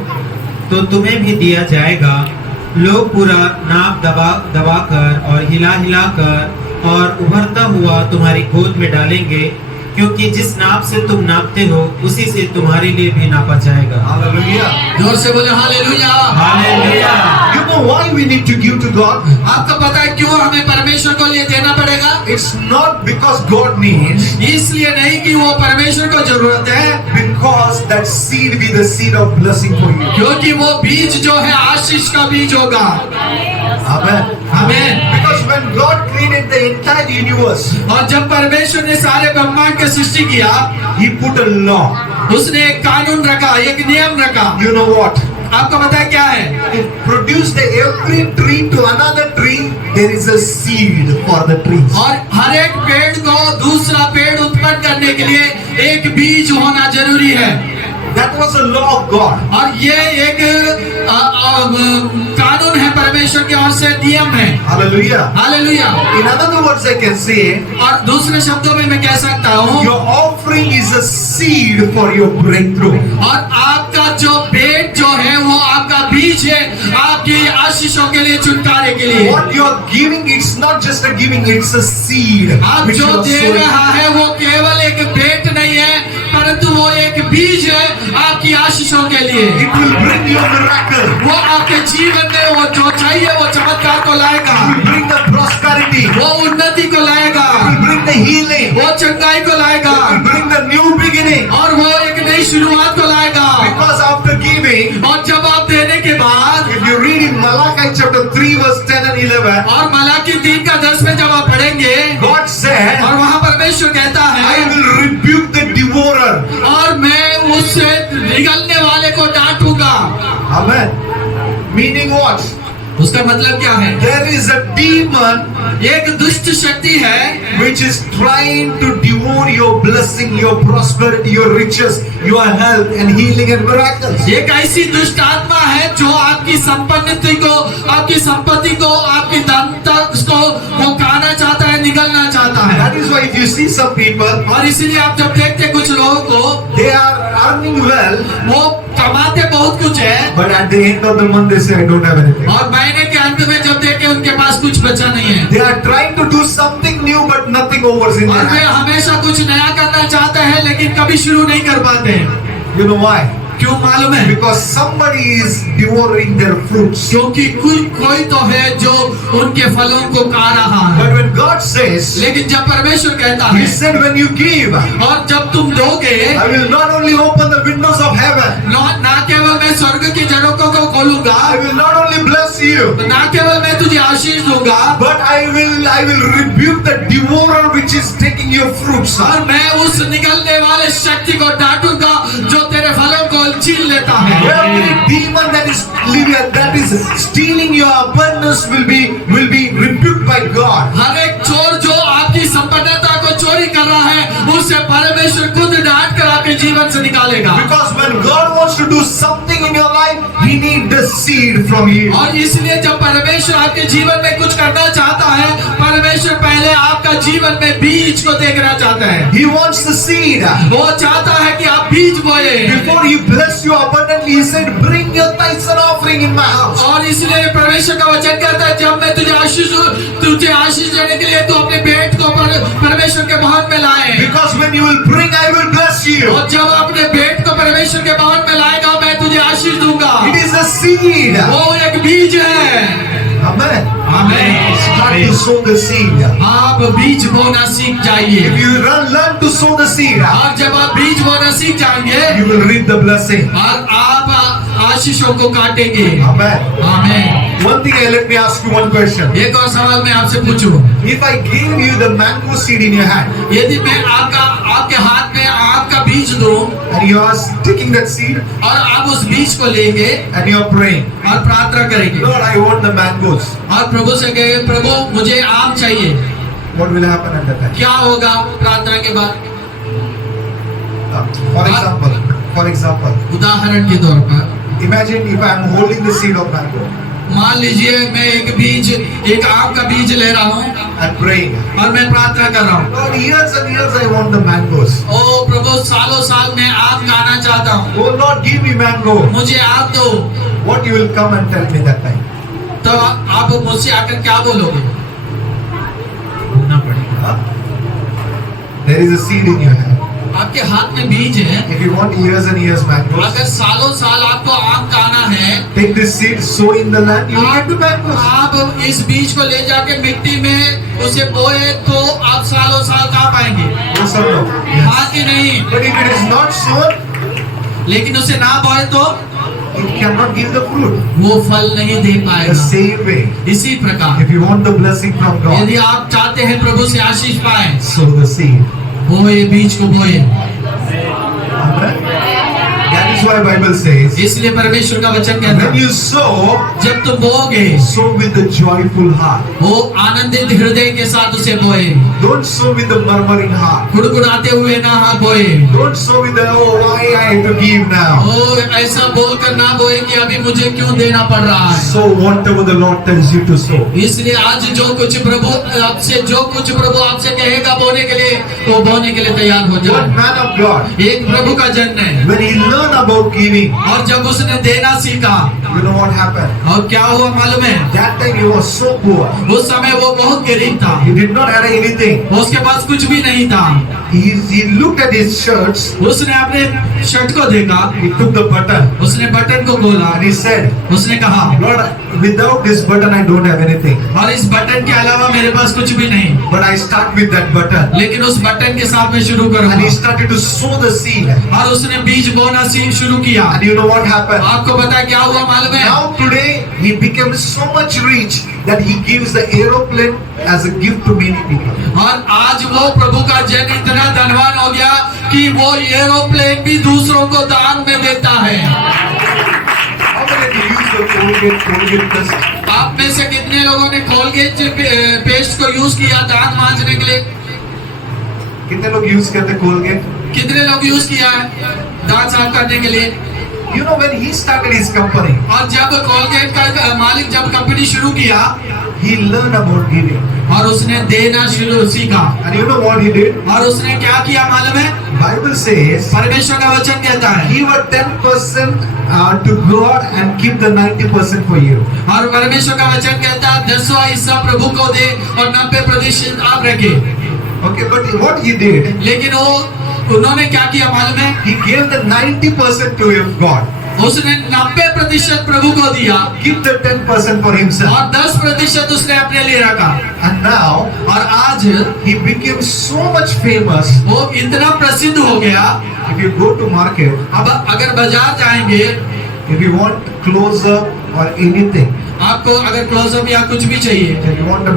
तो तुम्हें भी दिया जाएगा, लोग पूरा नाप दबा दबा कर और हिला हिला कर और उभरता हुआ तुम्हारी गोद में डालेंगे, क्योंकि जिस नाप से तुम नापते हो उसी से तुम्हारे लिए भी नापा जाएगा। Hallelujah. जोर से बोले hallelujah. Hallelujah. You know why we need to give to God? आपको पता है क्यों हमें परमेश्वर को लिए देना पड़ेगा? It's not because God needs, इसलिए नहीं कि वो परमेश्वर को जरूरत है, because that seed be the seed of blessing for you. क्योंकि वो बीज जो है आशीष का बीज होगा। Amen. आमीन। Because when God created the entire universe, और जब परमेश्वर ने सारे ब्रह्मांड की सृष्टि किया, He put a law. उसने एक कानून रखा, एक नियम रखा। You know what? आपको पता है क्या है? To produce every tree to another tree, there is a seed for the tree. और हर एक पेड़ को दूसरा पेड़ उत्पन्न करने के लिए एक बीज होना जरूरी है। That was a law of God. और ये एक कानून है परमेश्वर की ओर से, नियम है। Hallelujah. Hallelujah. In other words, I can say, और दूसरे शब्दों में मैं कह सकता हूँ, your offering is a seed for your breakthrough. और आपका जो पेट जो है वो आपका बीज है आपकी आशीषों के लिए, छुटकारे के लिए। What you are giving, it's not just a giving, it's a seed. आप which जो you are दे sowing. रहा है वो केवल एक पेट नहीं है, परंतु वो एक बीज है आपकी आशीषों के लिए। It will bring you a miracle. वो आपके जीवन में वो जो चाहिए वो चमत्कार को लाएगा, It will bring the prosperity. It वो उन्नति को लाएगा, will bring the healing. वो चंगाई को लाएगा, It will bring the new beginning. और वो एक नई शुरुआत को लाएगा। Because after giving, और जब आप देने के बाद if you Malachi chapter 3 verse 10 and 11, और मलाकी 3 का 10 में जब आप पढ़ेंगे God said, और वहाँ परमेश्वर कहता I है will rebuke the devourer. और मैं उससे निगलने वाले को डांटूंगा। Amen. Meaning what? उसका मतलब क्या है? There is a demon एक दुष्ट शक्ति है which is trying to devour your blessing, your prosperity, your riches, your health and healing and miracles. एक ऐसी दुष्ट आत्मा है जो आपकी संपत्ति को, आपकी संपत्ति को, आपकी धनता को वो खाना चाहता है, निगलना चाहता है। That is why if you see some people, और इसीलिए आप जब देखते कुछ लोगों को, they are earning well, वो कमाते बहुत कुछ है, but at the end of the month they say, I don't have anything. और महीने के अंत में जब देखे उनके पास कुछ बचा नहीं है। They are trying to do something new, but nothing overs in और their वे hand. हमेशा कुछ नया करना चाहते हैं लेकिन कभी शुरू नहीं कर पाते हैं। You know why? क्यों मालूम है? Because somebody is devouring their fruits. क्योंकि कोई तो है जो उनके फलों को खा रहा है। But when God says, लेकिन जब परमेश्वर कहता He है said, when you give, और जब तुम दोगे, I will not only open the windows of heaven, ना केवल मैं स्वर्ग की झरोखों को खोलूंगा, I will not only bless you, ना केवल मैं तुझे आशीष दूंगा, but I will rebuke the devourer which is taking your fruits. और मैं उस निगलने वाले शक्ति को डांटूंगा जो तेरे फलों को छीन लेता है। Every demon that is stealing your abundance will be rebuked by God. हर एक चोर जो आपकी संपन्नता को चोरी कर रहा है, उसे परमेश्वर खुद डांट कर आपके जीवन से निकालेगा। Because when God wants to do something in your life, He needs the seed from you. और इसलिए जब परमेश्वर आपके जीवन में कुछ करना चाहता है, परमेश्वर पहले आपका जीवन में बीज को देखना चाहता है। He wants the seed. वो चाहता है कि आप बीज बोए। Before He bless you abundantly, He said, bring your tithes and offering in my house. और इसलिए परमेश्वर का वचन कहता है, जब मैं तुझे आशीष देने के लिए तू अपने भेंट को परमेश्वर के भवन में लाए। Because when you will bring, I will bless you. और जब अपने भेंट को परमेश्वर के भवन में लाएगा, मैं तुझे आशीष दूंगा। It is a seed. वो एक बीज है। Amen. आमीन। Start to sow the seed. आप बीज बोना सीख If जाइए, you learn to sow the seed, और जब आप बीज बोना सीख जाएंगे you will reap the blessing. और आप आशीषों को काटेंगे। Amen. आमीन। One thing, let me ask you one question. एक और सवाल मैं आपसे पूछूं, If I give you the mango seed in your hand, यदि मैं आपके हाथ में आम का बीज दूं and you are taking that seed और आप उस बीज को लेंगे and you are praying, और प्रार्थना करेंगे Lord, I want the mangoes. और प्रभु से कहेंगे, प्रभु मुझे आम चाहिए, What will happen at that time? क्या होगा प्रार्थना के बाद? For example, उदाहरण के तौर पर imagine if I am holding the seed of mango मान लीजिए मैं एक आम का बीज ले रहा हूँ and praying. और मैं प्रार्थना कर रहा हूँ, Lord, years and years I want the mangoes. ओ प्रभु सालों साल मैं आम खाना चाहता हूँ, Oh Lord, give me mango. मुझे आम दो। What you will come and tell me that time? तो आप मुझसे आकर क्या बोलोगे? ढूंढना पड़ेगा। Huh? There is a seed in your hand. आपके हाथ में बीज है, If you want years and years mangoes, अगर सालों साल आपको आम खाना है, take this seed, sow in the land, you will get the mangoes. आप इस बीज को ले जाके मिट्टी में उसे बोए तो आप सालों साल खा पाएंगे। Yes or no? हाँ कि नहीं? But if it is not sown, लेकिन उसे ना बोए तो it cannot give the fruit. वो फल नहीं दे The पाएगा। same way, इसी प्रकार if you want the blessing from God, यदि आप चाहते हैं प्रभु से आशीष पाए, sow the seed. बोए बीज को बोए। Amen. That is why Bible says, इसलिए परमेश्वर का वचन कहता when है, you sow, जब तुम बोओगे sow with the joyful heart. वो आनंदित हृदय के साथ उसे बोए, Don't sow with the murmuring heart. गुड़गुड़ाते हुए ना बोए। Don't sow with the, oh, why I have to give now. ओ ऐसा बोलकर ना बोए कि अभी मुझे क्यों देना पड़ रहा है। Sow whatever the Lord tells you to sow. इसलिए आज जो कुछ प्रभु आपसे कहेगा बोने के लिए, वो बोने के लिए तैयार हो What जाए। man of God, एक प्रभु का जन है, when he learned about giving, और जब उसने देना सीखा, you know what happened? और क्या हुआ मालूम है? That time he was so poor. उस समय वो बहुत गरीब था, He did not have anything. उसके पास कुछ भी नहीं था। He looked at his shirts. उसने अपने शर्ट को देखा, He took the button उसने बटन को खोला, and he said, उसने कहा, Lord, without this button I don't have anything. और इस बटन के अलावा मेरे पास कुछ भी नहीं, But I start with that button. लेकिन उस बटन के साथ मैं शुरू And he करूंगा। started to sow the seed. और उसने बीज बोना शुरू किया। And you know what happened? आपको पता है क्या हुआ मालूम है? Now today he became so much rich that he gives the aeroplane as a gift to many people. और आज वो प्रभु का जन इतना धनवान हो गया कि वो एरोप्लेन भी दूसरों को दान में देता है। How many of you use the Colgate test? आप में से कितने लोगों ने कोलगेट पेस्ट को यूज किया दांत मांजने के लिए? कितने लोग यूज करते हैं Colgate? कितने लोग यूज किया है दांत साफ करने के लिए? You know when he started his company, और जब कोलगेट का मालिक जब कंपनी शुरू किया he learned about giving. और उसने देना शुरू सीखा। And you know what he did? और उसने क्या किया मालूम है? Bible says, परमेश्वर का वचन कहता है give a 10% to God and keep the 90% for you. और परमेश्वर का वचन कहता है 10वां हिस्सा प्रभु को दे और 90% आप रखे। Okay, but what he did, लेकिन उन्होंने क्या किया मालूम है? he gave the 90% to God. उसने 90% प्रभु को दिया Keep the 10% for himself. और 10% उसने अपने लिए रखा। And now और आज he became so much famous. वो इतना प्रसिद्ध हो गया। If you go to market, अब अगर बाजार जाएंगे, if you want close-up or anything, आपको अगर क्लोजअप या कुछ भी चाहिए, if you want a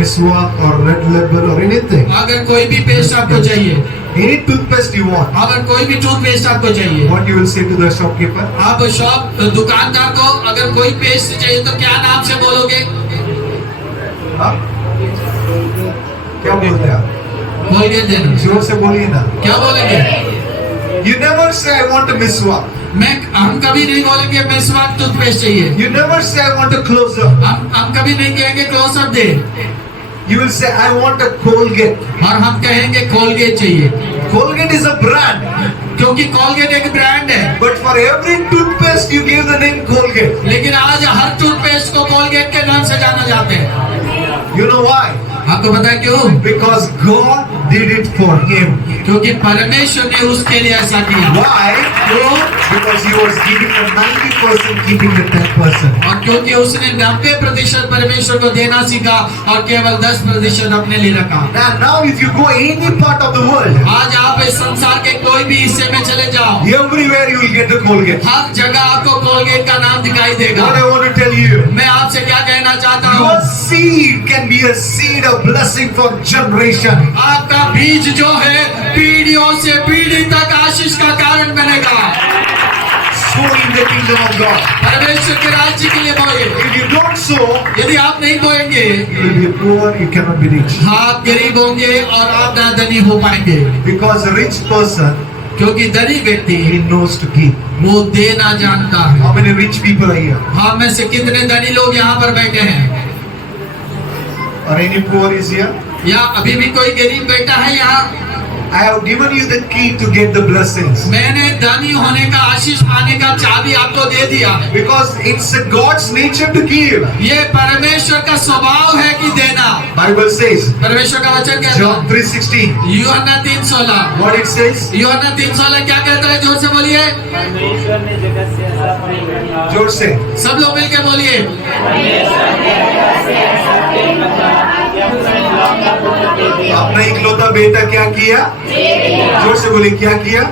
miswak or red label or anything, अगर कोई भी पेस्ट आपको चाहिए, any toothpaste you want, अगर कोई भी टूथपेस्ट आपको चाहिए, what you will say to the shopkeeper? आप शॉप दुकानदार को अगर कोई पेस्ट चाहिए तो क्या नाम से बोलोगे? हाँ? क्या बोलते हैं आप? कोलगेट देना। जोर से बोलिए ना। क्या बोलेंगे? You never say I want a miswak. हम कभी नहीं बोलेंगे मिसवाक टूथपेस्ट चाहिए। You never say I want a close-up. हम कभी नहीं कहेंगे क्लोजअप दे। You will say I want a Colgate. और हम कहेंगे कोलगेट चाहिए, Colgate is a brand, क्योंकि कोलगेट एक ब्रांड है। but for every toothpaste you give the name Colgate. लेकिन आज हर टूथपेस्ट को कोलगेट के नाम से जाना जाते हैं। You know why? आपको पता है क्यों? Because God did it for him. क्योंकि परमेश्वर ने उसके लिए ऐसा किया। Why? क्यों? Because he was giving the 90%, keeping the 10%. और क्योंकि उसने 90% परमेश्वर को देना सीखा और केवल 10% अपने लिए रखा। Now if you go any part of the world, आज आप इस संसार के कोई भी हिस्से में चले जाओ, everywhere you will get the Colgate. हर जगह आपको कोलगेट का नाम दिखाई देगा। What I want to tell you, मैं आपसे क्या कहना चाहता हूँ? your seed can be a seed of blessing for generation. आपका बीज जो है पीढ़ियों से पीढ़ी तक आशीष का कारण बनेगा। Sow in the kingdom of God. परमेश्वर के राज्य के लिए बोए। If you don't sow, यदि आप नहीं बोएंगे, you will be poor, you cannot be rich. आप गरीब होंगे और आप ना धनी हो पाएंगे। Because a rich person, क्योंकि धनी व्यक्ति he knows to give. वो देना जानता है। How many rich people are here? हम में से कितने धनी लोग यहाँ पर बैठे हैं? Or any poor is here? या अभी भी कोई गरीब बैठा है यहाँ? I have given you the key to get the blessings. मैंने धनी होने का आशीष पाने का चाबी आपको दे दिया। Because it's God's nature to give. ये परमेश्वर का स्वभाव है कि देना। Bible says, परमेश्वर का वचन कहता John है 3:16. यूहन्ना 3:16। What it says? यूहन्ना 3:16 क्या कहता है? जोर से बोलिए। परमेश्वर ने जगत से ऐसा प्रेम किया। जोर से. सब लोग मिलकर बोलिए। अपना इकलौता बेटा क्या किया? जोर से बोले क्या किया?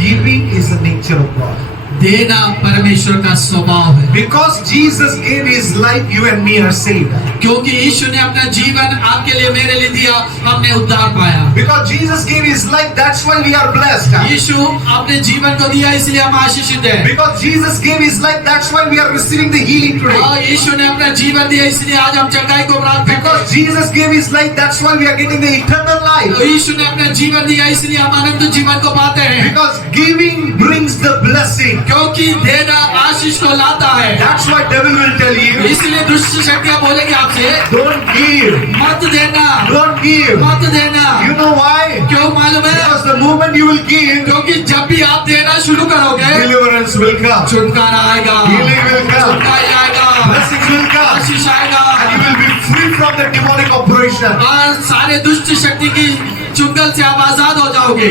Giving is the nature of God. देना परमेश्वर का स्वभाव है। Because Jesus gave his life, you and me are saved. क्योंकि यीशु ने अपना जीवन आपके लिए मेरे लिए दिया, हमने उद्धार पाया। Because Jesus gave his life, that's why we are blessed. यीशु अपने जीवन को दिया इसलिए हम आशीषित हैं। Because Jesus gave his life, that's why we are receiving the healing today. और यीशु ने अपना जीवन दिया इसलिए आज हम चंगाई को प्राप्त करते Because Jesus gave his life, that's why we are getting the eternal हैं। life. तो यीशु ने अपना जीवन दिया इसलिए हम अनंत जीवन को पाते हैं। Because giving brings the blessing. क्योंकि देना आशीष को लाता है। That's why devil will tell you, इसलिए दुष्ट शक्तियां बोलेंगे आपसे, don't give, मत देना, don't give. मत देना। You know why? क्यों मालूम है? Because the moment you will give, क्योंकि जब भी आप देना शुरू करोगे, deliverance will come, छुटकारा आएगा, healing will come, छुटकारा आएगा, blessings will come, आशीष आएगा and you will be free from the demonic operation. और सारे दुष्ट शक्ति की चुंगल से आप आजाद हो जाओगे।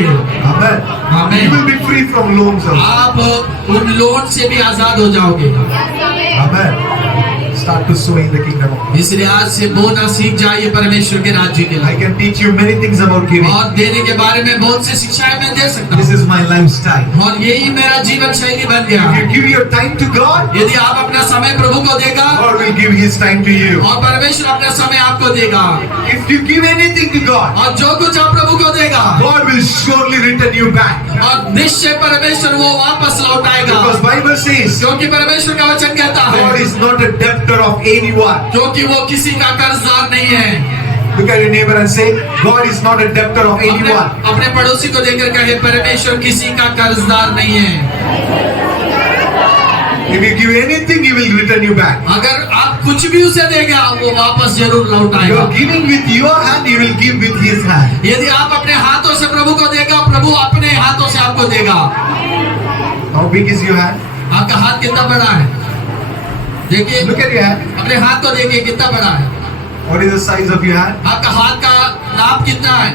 Amen. Amen. You will be free from loans also. आप उन लोन से भी आजाद हो जाओगे। Amen. start to sow in the kingdom of God. इसलिए आज से बोना सीख जाइए परमेश्वर के राज्य के I लिए। can teach you many things about giving. और देने के बारे में बहुत सी शिक्षाएं मैं दे सकता This हूँ, is my lifestyle. और यही मेरा जीवन शैली बन गया If you है। give your time to God, यदि आप अपना समय प्रभु को देगा God will give His time to you. और परमेश्वर अपना समय आपको देगा, If you give anything to God, और जो कुछ आप प्रभु को देगा God will surely return you back. और निश्चय परमेश्वर वो वापस लौटाएगा, Because Bible says क्योंकि परमेश्वर का वचन कहता God है is not a debtor of anyone. क्योंकि वो किसी का कर्जदार नहीं है। Look at your neighbor and say, God is not a debtor of anyone. अपने पड़ोसी को देखकर कहे परमेश्वर किसी का कर्जदार नहीं है। If you give anything, He will return you back. अगर आप कुछ भी उसे देगा वो वापस जरूर You लौटाएगा। are giving with your hand, He will give with His hand. यदि आप अपने हाथों से प्रभु को देगा, प्रभु अपने हाथों से आपको देगा। How big is your hand? आपका हाथ कितना बड़ा है? देखिए, Look at your hand. अपने हाथ को देखिए कितना बड़ा है। What is the size of your hand? आपका हाथ का नाप कितना है?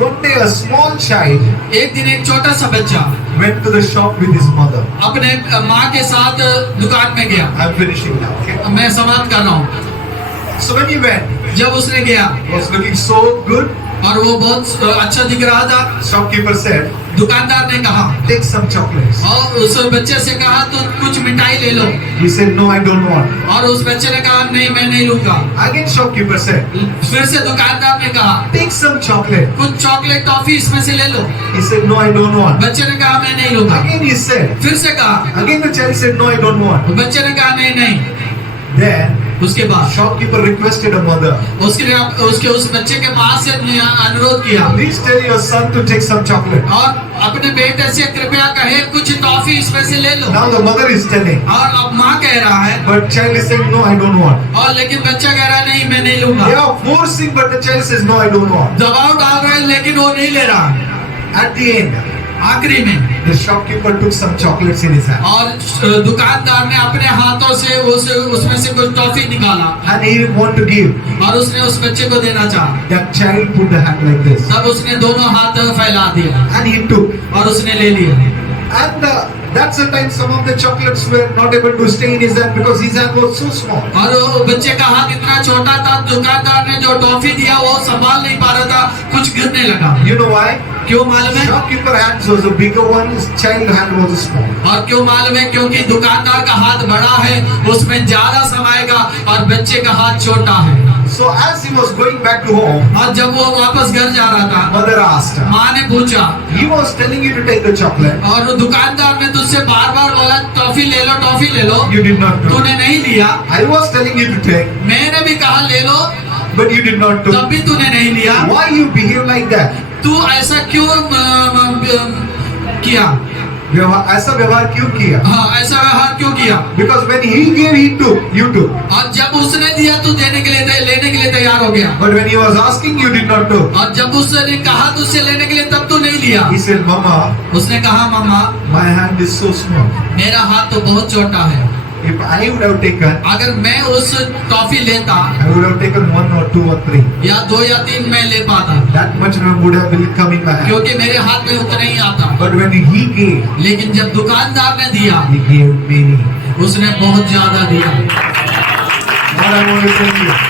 One day a small child एक दिन एक छोटा सा बच्चा went to the shop with his mother. अपने माँ के साथ दुकान में गया। I'm finishing now. Okay? मैं समाप्त कर रहा हूँ। So when he went, जब उसने गया he was looking so good. और वो बहुत अच्छा दिख रहा था, Shopkeeper said, दुकानदार ने कहा "Take some chocolates." और उस बच्चे से कहा तो कुछ मिठाई ले लो, He said, "No, I don't want." और उस बच्चे ने कहा नहीं मैं नहीं लूंगा। Again, shopkeeper said, फिर से दुकानदार ने कहा "Take some chocolate." कुछ चॉकलेट टॉफी इसमें से ले लो। He said, "No, I don't want." बच्चे ने कहा मैं नहीं लूंगा। Again, he said. फिर से कहा, Again, the child said, "No, I don't want." बच्चे ने कहा नहीं नहीं। Then, उसके बाद shopkeeper requested a mother, उसके उस बच्चे के माँ से अनुरोध किया "Please tell your son to take some chocolate." और अपने बेटे से कृपया कहे कुछ टॉफी इसमें से ले लो। Now the mother is telling, और अब माँ कह रहा है but child is saying, "No, I don't want." और लेकिन बच्चा कह रहा है नहीं मैं नहीं लूंगा। They are forcing, but the child says, "No, I don't want." दबाव डाल रहा है लेकिन वो नहीं ले रहा। At the end, आखिरी में the shopkeeper took some chocolates in his hand और दुकानदार ने अपने हाथों से उसमें से कुछ टॉफी निकाला and he didn't want to give. और उसने उस बच्चे को देना चाहा। That child put the hand like this तब उसने दोनों हाथ फैला दिया and he took. और उसने ले लिया। And that's the time some of the chocolates were not able to stay in his hand because his hand was so small. और वो बच्चे का हाथ इतना छोटा था, दुकानदार ने जो टॉफी दिया वो संभाल नहीं पा रहा था, कुछ गिरने लगा। You know why? क्यों मालूम है? Shopkeeper hand was a bigger one, his child hand was small. और क्यों मालूम है? क्योंकि दुकानदार का हाथ बड़ा है, उसमें ज्यादा समाएगा और बच्चे का हाथ छोटा है। So as he was going back to home, और जब वो वापस घर जा रहा था, mother asked him. माँ ने पूछा He was telling you to take the chocolate. और वो दुकानदार ने तुझसे बार बार बोला टॉफी ले लो टॉफी ले लो, You did not do. तूने नहीं लिया। I was telling you to take, मैंने भी कहा ले लो, but you did not do. तब भी तूने नहीं लिया। Why you behave like that? तू ऐसा क्यों किया? ऐसा व्यवहार क्यों किया? हाँ, ऐसा व्यवहार क्यों किया? Because when he gave, he took. You took. और जब उसने दिया तू देने के लिए लेने के लिए तैयार हो गया, But when he was asking, you did not took. और जब उसने कहा तुझसे लेने के लिए तब तू नहीं लिया। He said, "Mama, उसने कहा मामा my hand is so small. मेरा हाथ तो बहुत छोटा है, If I would have taken, अगर मैं उस टॉफी लेता I would have taken 1 or 2 or 3. या 2 या 3 मैं ले पाता, That much would have been coming my hand. क्योंकि मेरे हाथ में उतना ही आता। But when he gave, लेकिन जब दुकानदार ने दिया, he gave many. उसने बहुत ज्यादा दिया। What I want to tell you,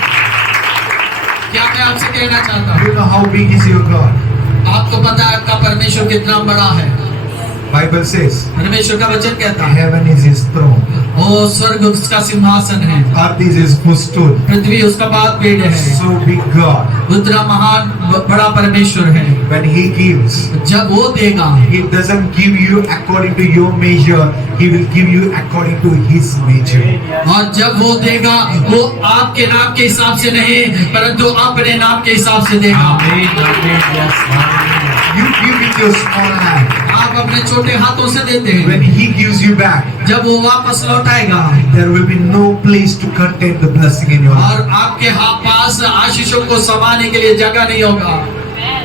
क्या मैं आपसे कहना चाहता हूँ, you know how big is your God? आपको पता है आपका परमेश्वर कितना बड़ा है। Bible says, परमेश्वर का वचन कहता है heaven is his throne, वो स्वर्ग उसका सिंहासन है, earth is his footstool. पृथ्वी उसका पाद पेड़ है। So big God. उतना महान बड़ा परमेश्वर है। When he gives, जब वो देगा, he doesn't give you according to your measure, he will give you according to his measure. और जब वो देगा वो आपके नाम के हिसाब से नहीं परंतु अपने नाम के हिसाब से देगा। You give with your small hand. आप अपने छोटे हाथों से देते हैं, When he gives you back, जब वो वापस लौटाएगा there will be no place to contain the blessing in your life. और आपके पास आशीषों को समाने के लिए जगह नहीं होगा।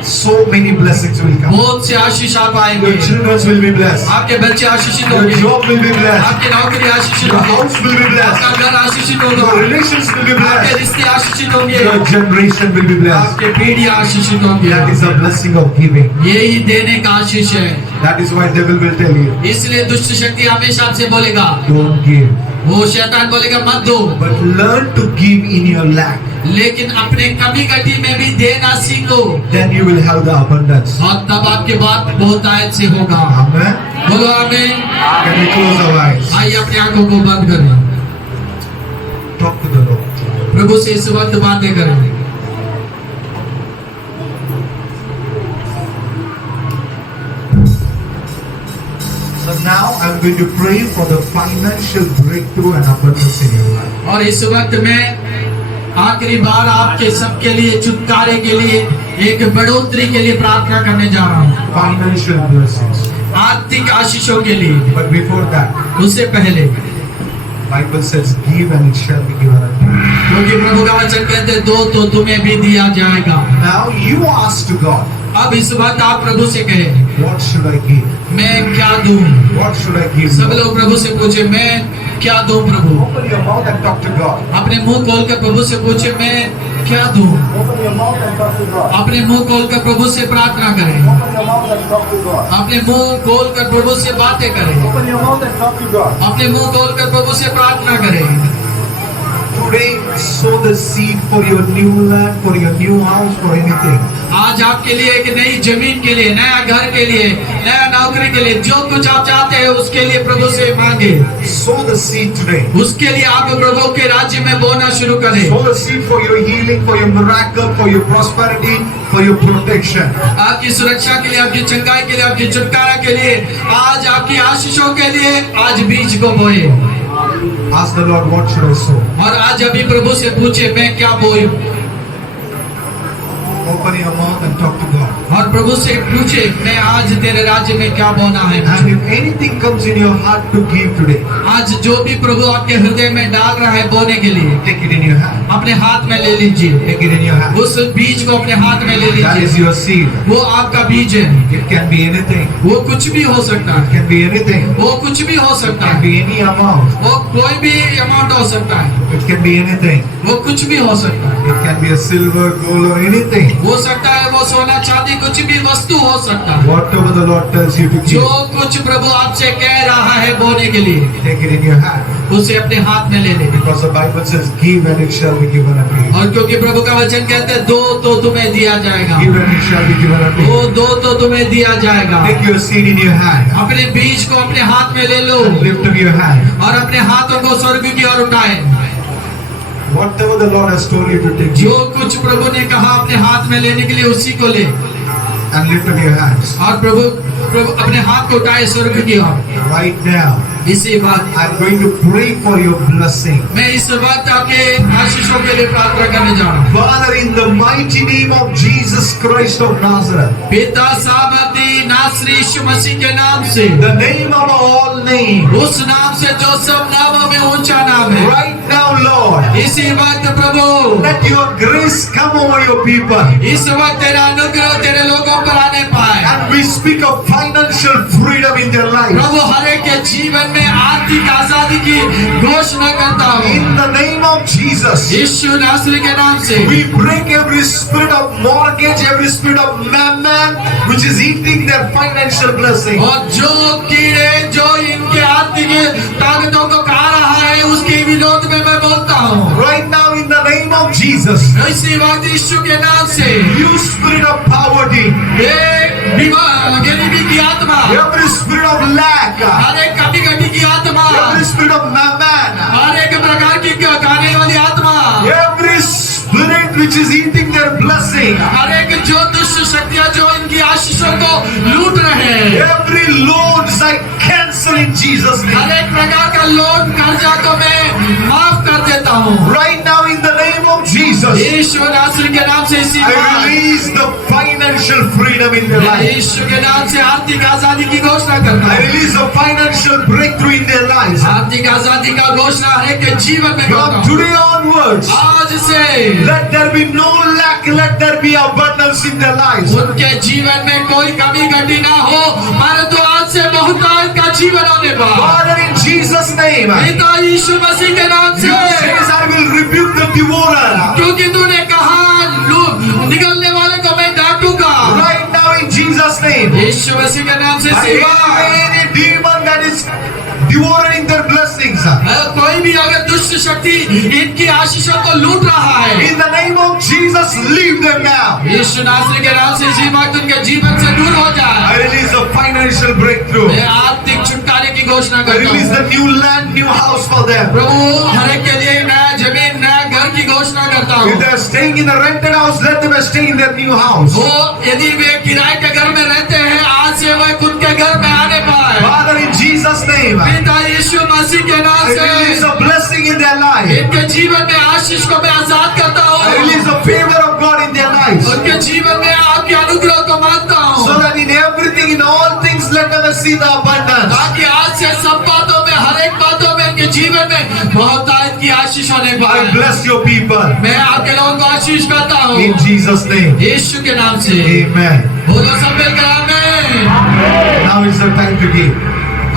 So many blessings will come. बहुत से आशीष आप आएंगे, Your children will be blessed. आपके बच्चे आशीषित Your होंगे, job will be blessed. आपकी नौकरी आशीषित Your होगी, house will be blessed. आपका घर आशीषित होगा, Your relations will be आपके blessed. रिश्ते आशीषित होंगे, Your generation will be blessed. आपके पीढ़ी आशीषित होंगे। That is a blessing of giving. यही देने का आशीष है। That is why devil will tell you, इसलिए दुष्ट शक्ति हमेशा आपसे बोलेगा don't give. वो शैतान बोलेगा मत दो, but learn to give in your lack. लेकिन अपने कमी घटी में भी देना सीखो, Then you will have the abundance. और तब आपके बात बहुत आयत से होगा। Amen. बोलो आमीन। Can we close our eyes? आइए अपनी आंखों को बंद करें, Talk to the Lord. प्रभु से इस वक्त बातें करें। So now I'm going to pray for the financial breakthrough and abundance in your life. और इस वक्त मैं आखिरी बार आपके सबके लिए छुटकारे के लिए एक बढ़ोतरी के लिए प्रार्थना करने जा रहा हूँ, Financial blessings. आर्थिक आशीषों के लिए। But before that, उससे पहले Bible says, give and it shall be given unto you. क्योंकि प्रभु का वचन कहते दो तो तुम्हें भी दिया जाएगा। Now you ask to God, अब इस वक्त आप प्रभु से कहें, what should I give? मैं क्या दूं? What should I give? सब लोग प्रभु से पूछे, मैं क्या दूं प्रभु? Open your mouth and talk to God. अपने मुंह खोल कर प्रभु से पूछे, मैं क्या दूं? Open your mouth and talk to God. अपने मुंह खोल कर प्रभु से प्रार्थना करें, Open your mouth and talk to God. अपने मुंह खोल कर प्रभु से बातें करें, Open your mouth and talk to God. अपने मुंह खोल कर प्रभु से प्रार्थना करें। Today, sow the seed for your new land, for your new house, for anything. आज आपके लिए एक नई जमीन के लिए, नया घर के लिए, नया नौकरी के लिए, जो कुछ आप चाहते हैं उसके लिए प्रभु से मांगे। Sow the seed today. उसके लिए आप प्रभु के राज्य में बोना शुरू करें। Sow the seed for your healing, for your miracle, for your prosperity, for your protection. आपकी सुरक्षा के लिए, आपकी चंगाई के लिए, आपकी छुटकारा के लिए, आज आपकी आशीषों के लिए आज बीज को बोए। Ask the Lord, what should I sow? और आज अभी प्रभु से पूछे, मैं क्या बोयूं? Open your mouth and talk to God. और प्रभु से पूछे, मैं आज तेरे राज्य में क्या बोना है? And if anything comes in your heart to give today, आज जो भी प्रभु आपके हृदय में डाल रहा है बोने के लिए, take it in your hand. अपने हाथ में ले लीजिए। Take it in your hand. उस बीज को अपने हाथ में ले That is लीजिए। your seed. वो आपका बीज है। It can be anything. वो कुछ भी हो सकता It है, can be anything. वो कुछ भी हो It सकता can है, be any amount. वो कोई भी अमाउंट हो सकता है, It can be anything. वो कुछ भी हो सकता है। It can be a silver, gold, or anything. हो सकता है वो सोना चांदी कुछ भी वस्तु हो सकता है। Whatever the Lord tells you to जो give, कुछ प्रभु आपसे कह रहा है बोने के लिए, take it in your hand. उसे अपने हाथ में ले ले। Because the Bible says, give and it shall be given unto you. और क्योंकि प्रभु का वचन कहते हैं दो तो तुम्हें दिया जाएगा, Give and it shall be given unto वो you. दो तो तुम्हें दिया जाएगा। Take your seed in your hand. अपने बीज को अपने हाथ में ले लो Lift up your hand. और अपने हाथों को स्वर्ग की ओर उठाए। Whatever the Lord has told you to take, जो कुछ प्रभु ने कहा अपने हाथ में लेने के लिए उसी को ले, and lift up your hands. और प्रभु अपने हाथ को उठाए स्वर्ग की ओर। Right now, इसी बात I'm going to pray for your blessing. मैं इस वक्त आपके आशीषों के लिए प्रार्थना करने जा रहा हूँ। Father, in the mighty name of Jesus Christ of Nazareth, पिता सामर्थी नासरी यीशु मसीह के नाम से, the name of all names, उस नाम से जो सब नामों में ऊंचा नाम है, right now, Lord, इसी वक्त प्रभु let your grace come over your people. इस वक्त तेरा अनुग्रह तेरे लोगों पर आने पाए। And we speak of financial freedom in their lives. प्रभु हर एक के जीवन में आर्थिक आजादी की घोषणा करता हूँ In the name of Jesus, यीशु नासरी के नाम से। we break every spirit of mortgage, every spirit of mammon, which is eating their financial blessing. और जो कीड़े जो इनके आर्थिक ताकतों को खा रहा है उसके विरोध में मैं बोलता हूँ Right now, in the name of Jesus, इसी वक्त यीशु के नाम से। you spirit of poverty, गरीबी की आत्मा, every spirit of lack, हर एक कमी घटी की आत्मा, every spirit of mammon, हर एक प्रकार की खाने वाली आत्मा, every spirit which is eating their blessing, हर एक जो दुष्ट शक्तियां जो इनकी आशीषों को लूट रहे हैं, every loans I cancel in Jesus' her name. एक प्रकार का लोन कर्जा को मैं माफ कर देता हूँ Right now, in the name of Jesus, यीशु नासरी के नाम से। इसी I बात release the financial freedom in their मैं life. यीशु के नाम से आर्थिक आजादी की घोषणा करता I हूँ। release a financial breakthrough in their lives. आर्थिक आजादी का घोषणा हर एक के जीवन में करता From हूँ। today onwards, आज से let there be no lack, let there be abundance in their lives. उनके जीवन में कोई कमी घटी ना हो, परंतु आज से बहुतायत का जीवन होने पाए। Father, in Jesus' name, पिता यीशु मसीह के नाम you से, says I will rebuke the devourer. क्योंकि तूने कहा निकलने वाले को मैं डांटूंगा। Right now, in Jesus' name, यीशु मसीह के नाम से I सेवा any demon that is devouring their blessings, कोई भी अगर दुष्ट शक्ति इनकी आशीषों को लूट रहा है, in the name of Jesus, leave them now. यीशु नासरी के नाम से इसी वक्त उनके जीवन से दूर हो जाए। I release a financial breakthrough. मैं आर्थिक छुटकारे की घोषणा I करता release हूँ। the new land, new house for them. प्रभु हर एक के लिए नया जमीन, नया घर की घोषणा करता हूँ। If they are staying in a rented house, let them stay in their new house. वो यदि वे किराए के घर में रहते हैं, आज से वे खुद के घर में आने पाए। Father, in Jesus' name, I पिता यीशु मसीह के नाम release से a blessing in their life. इनके जीवन में आशीष को मैं आजाद करता I release हूँ। the favor of God in their lives. उनके जीवन में आपके अनुग्रह को मांगता So हूँ, that in everything, in all things, let them see the abundance. ताकि आज से सब बातों में, हर एक बातों में इनके जीवन में बहुतायत की आशीष होने I पाए। bless your people. मैं आपके लोगों को आशीष करता हूँ In Jesus' name. यीशु के नाम से। Amen. बोलो सब मिलकर आमीन। Now is the time to give.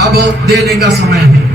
अब देने का समय है।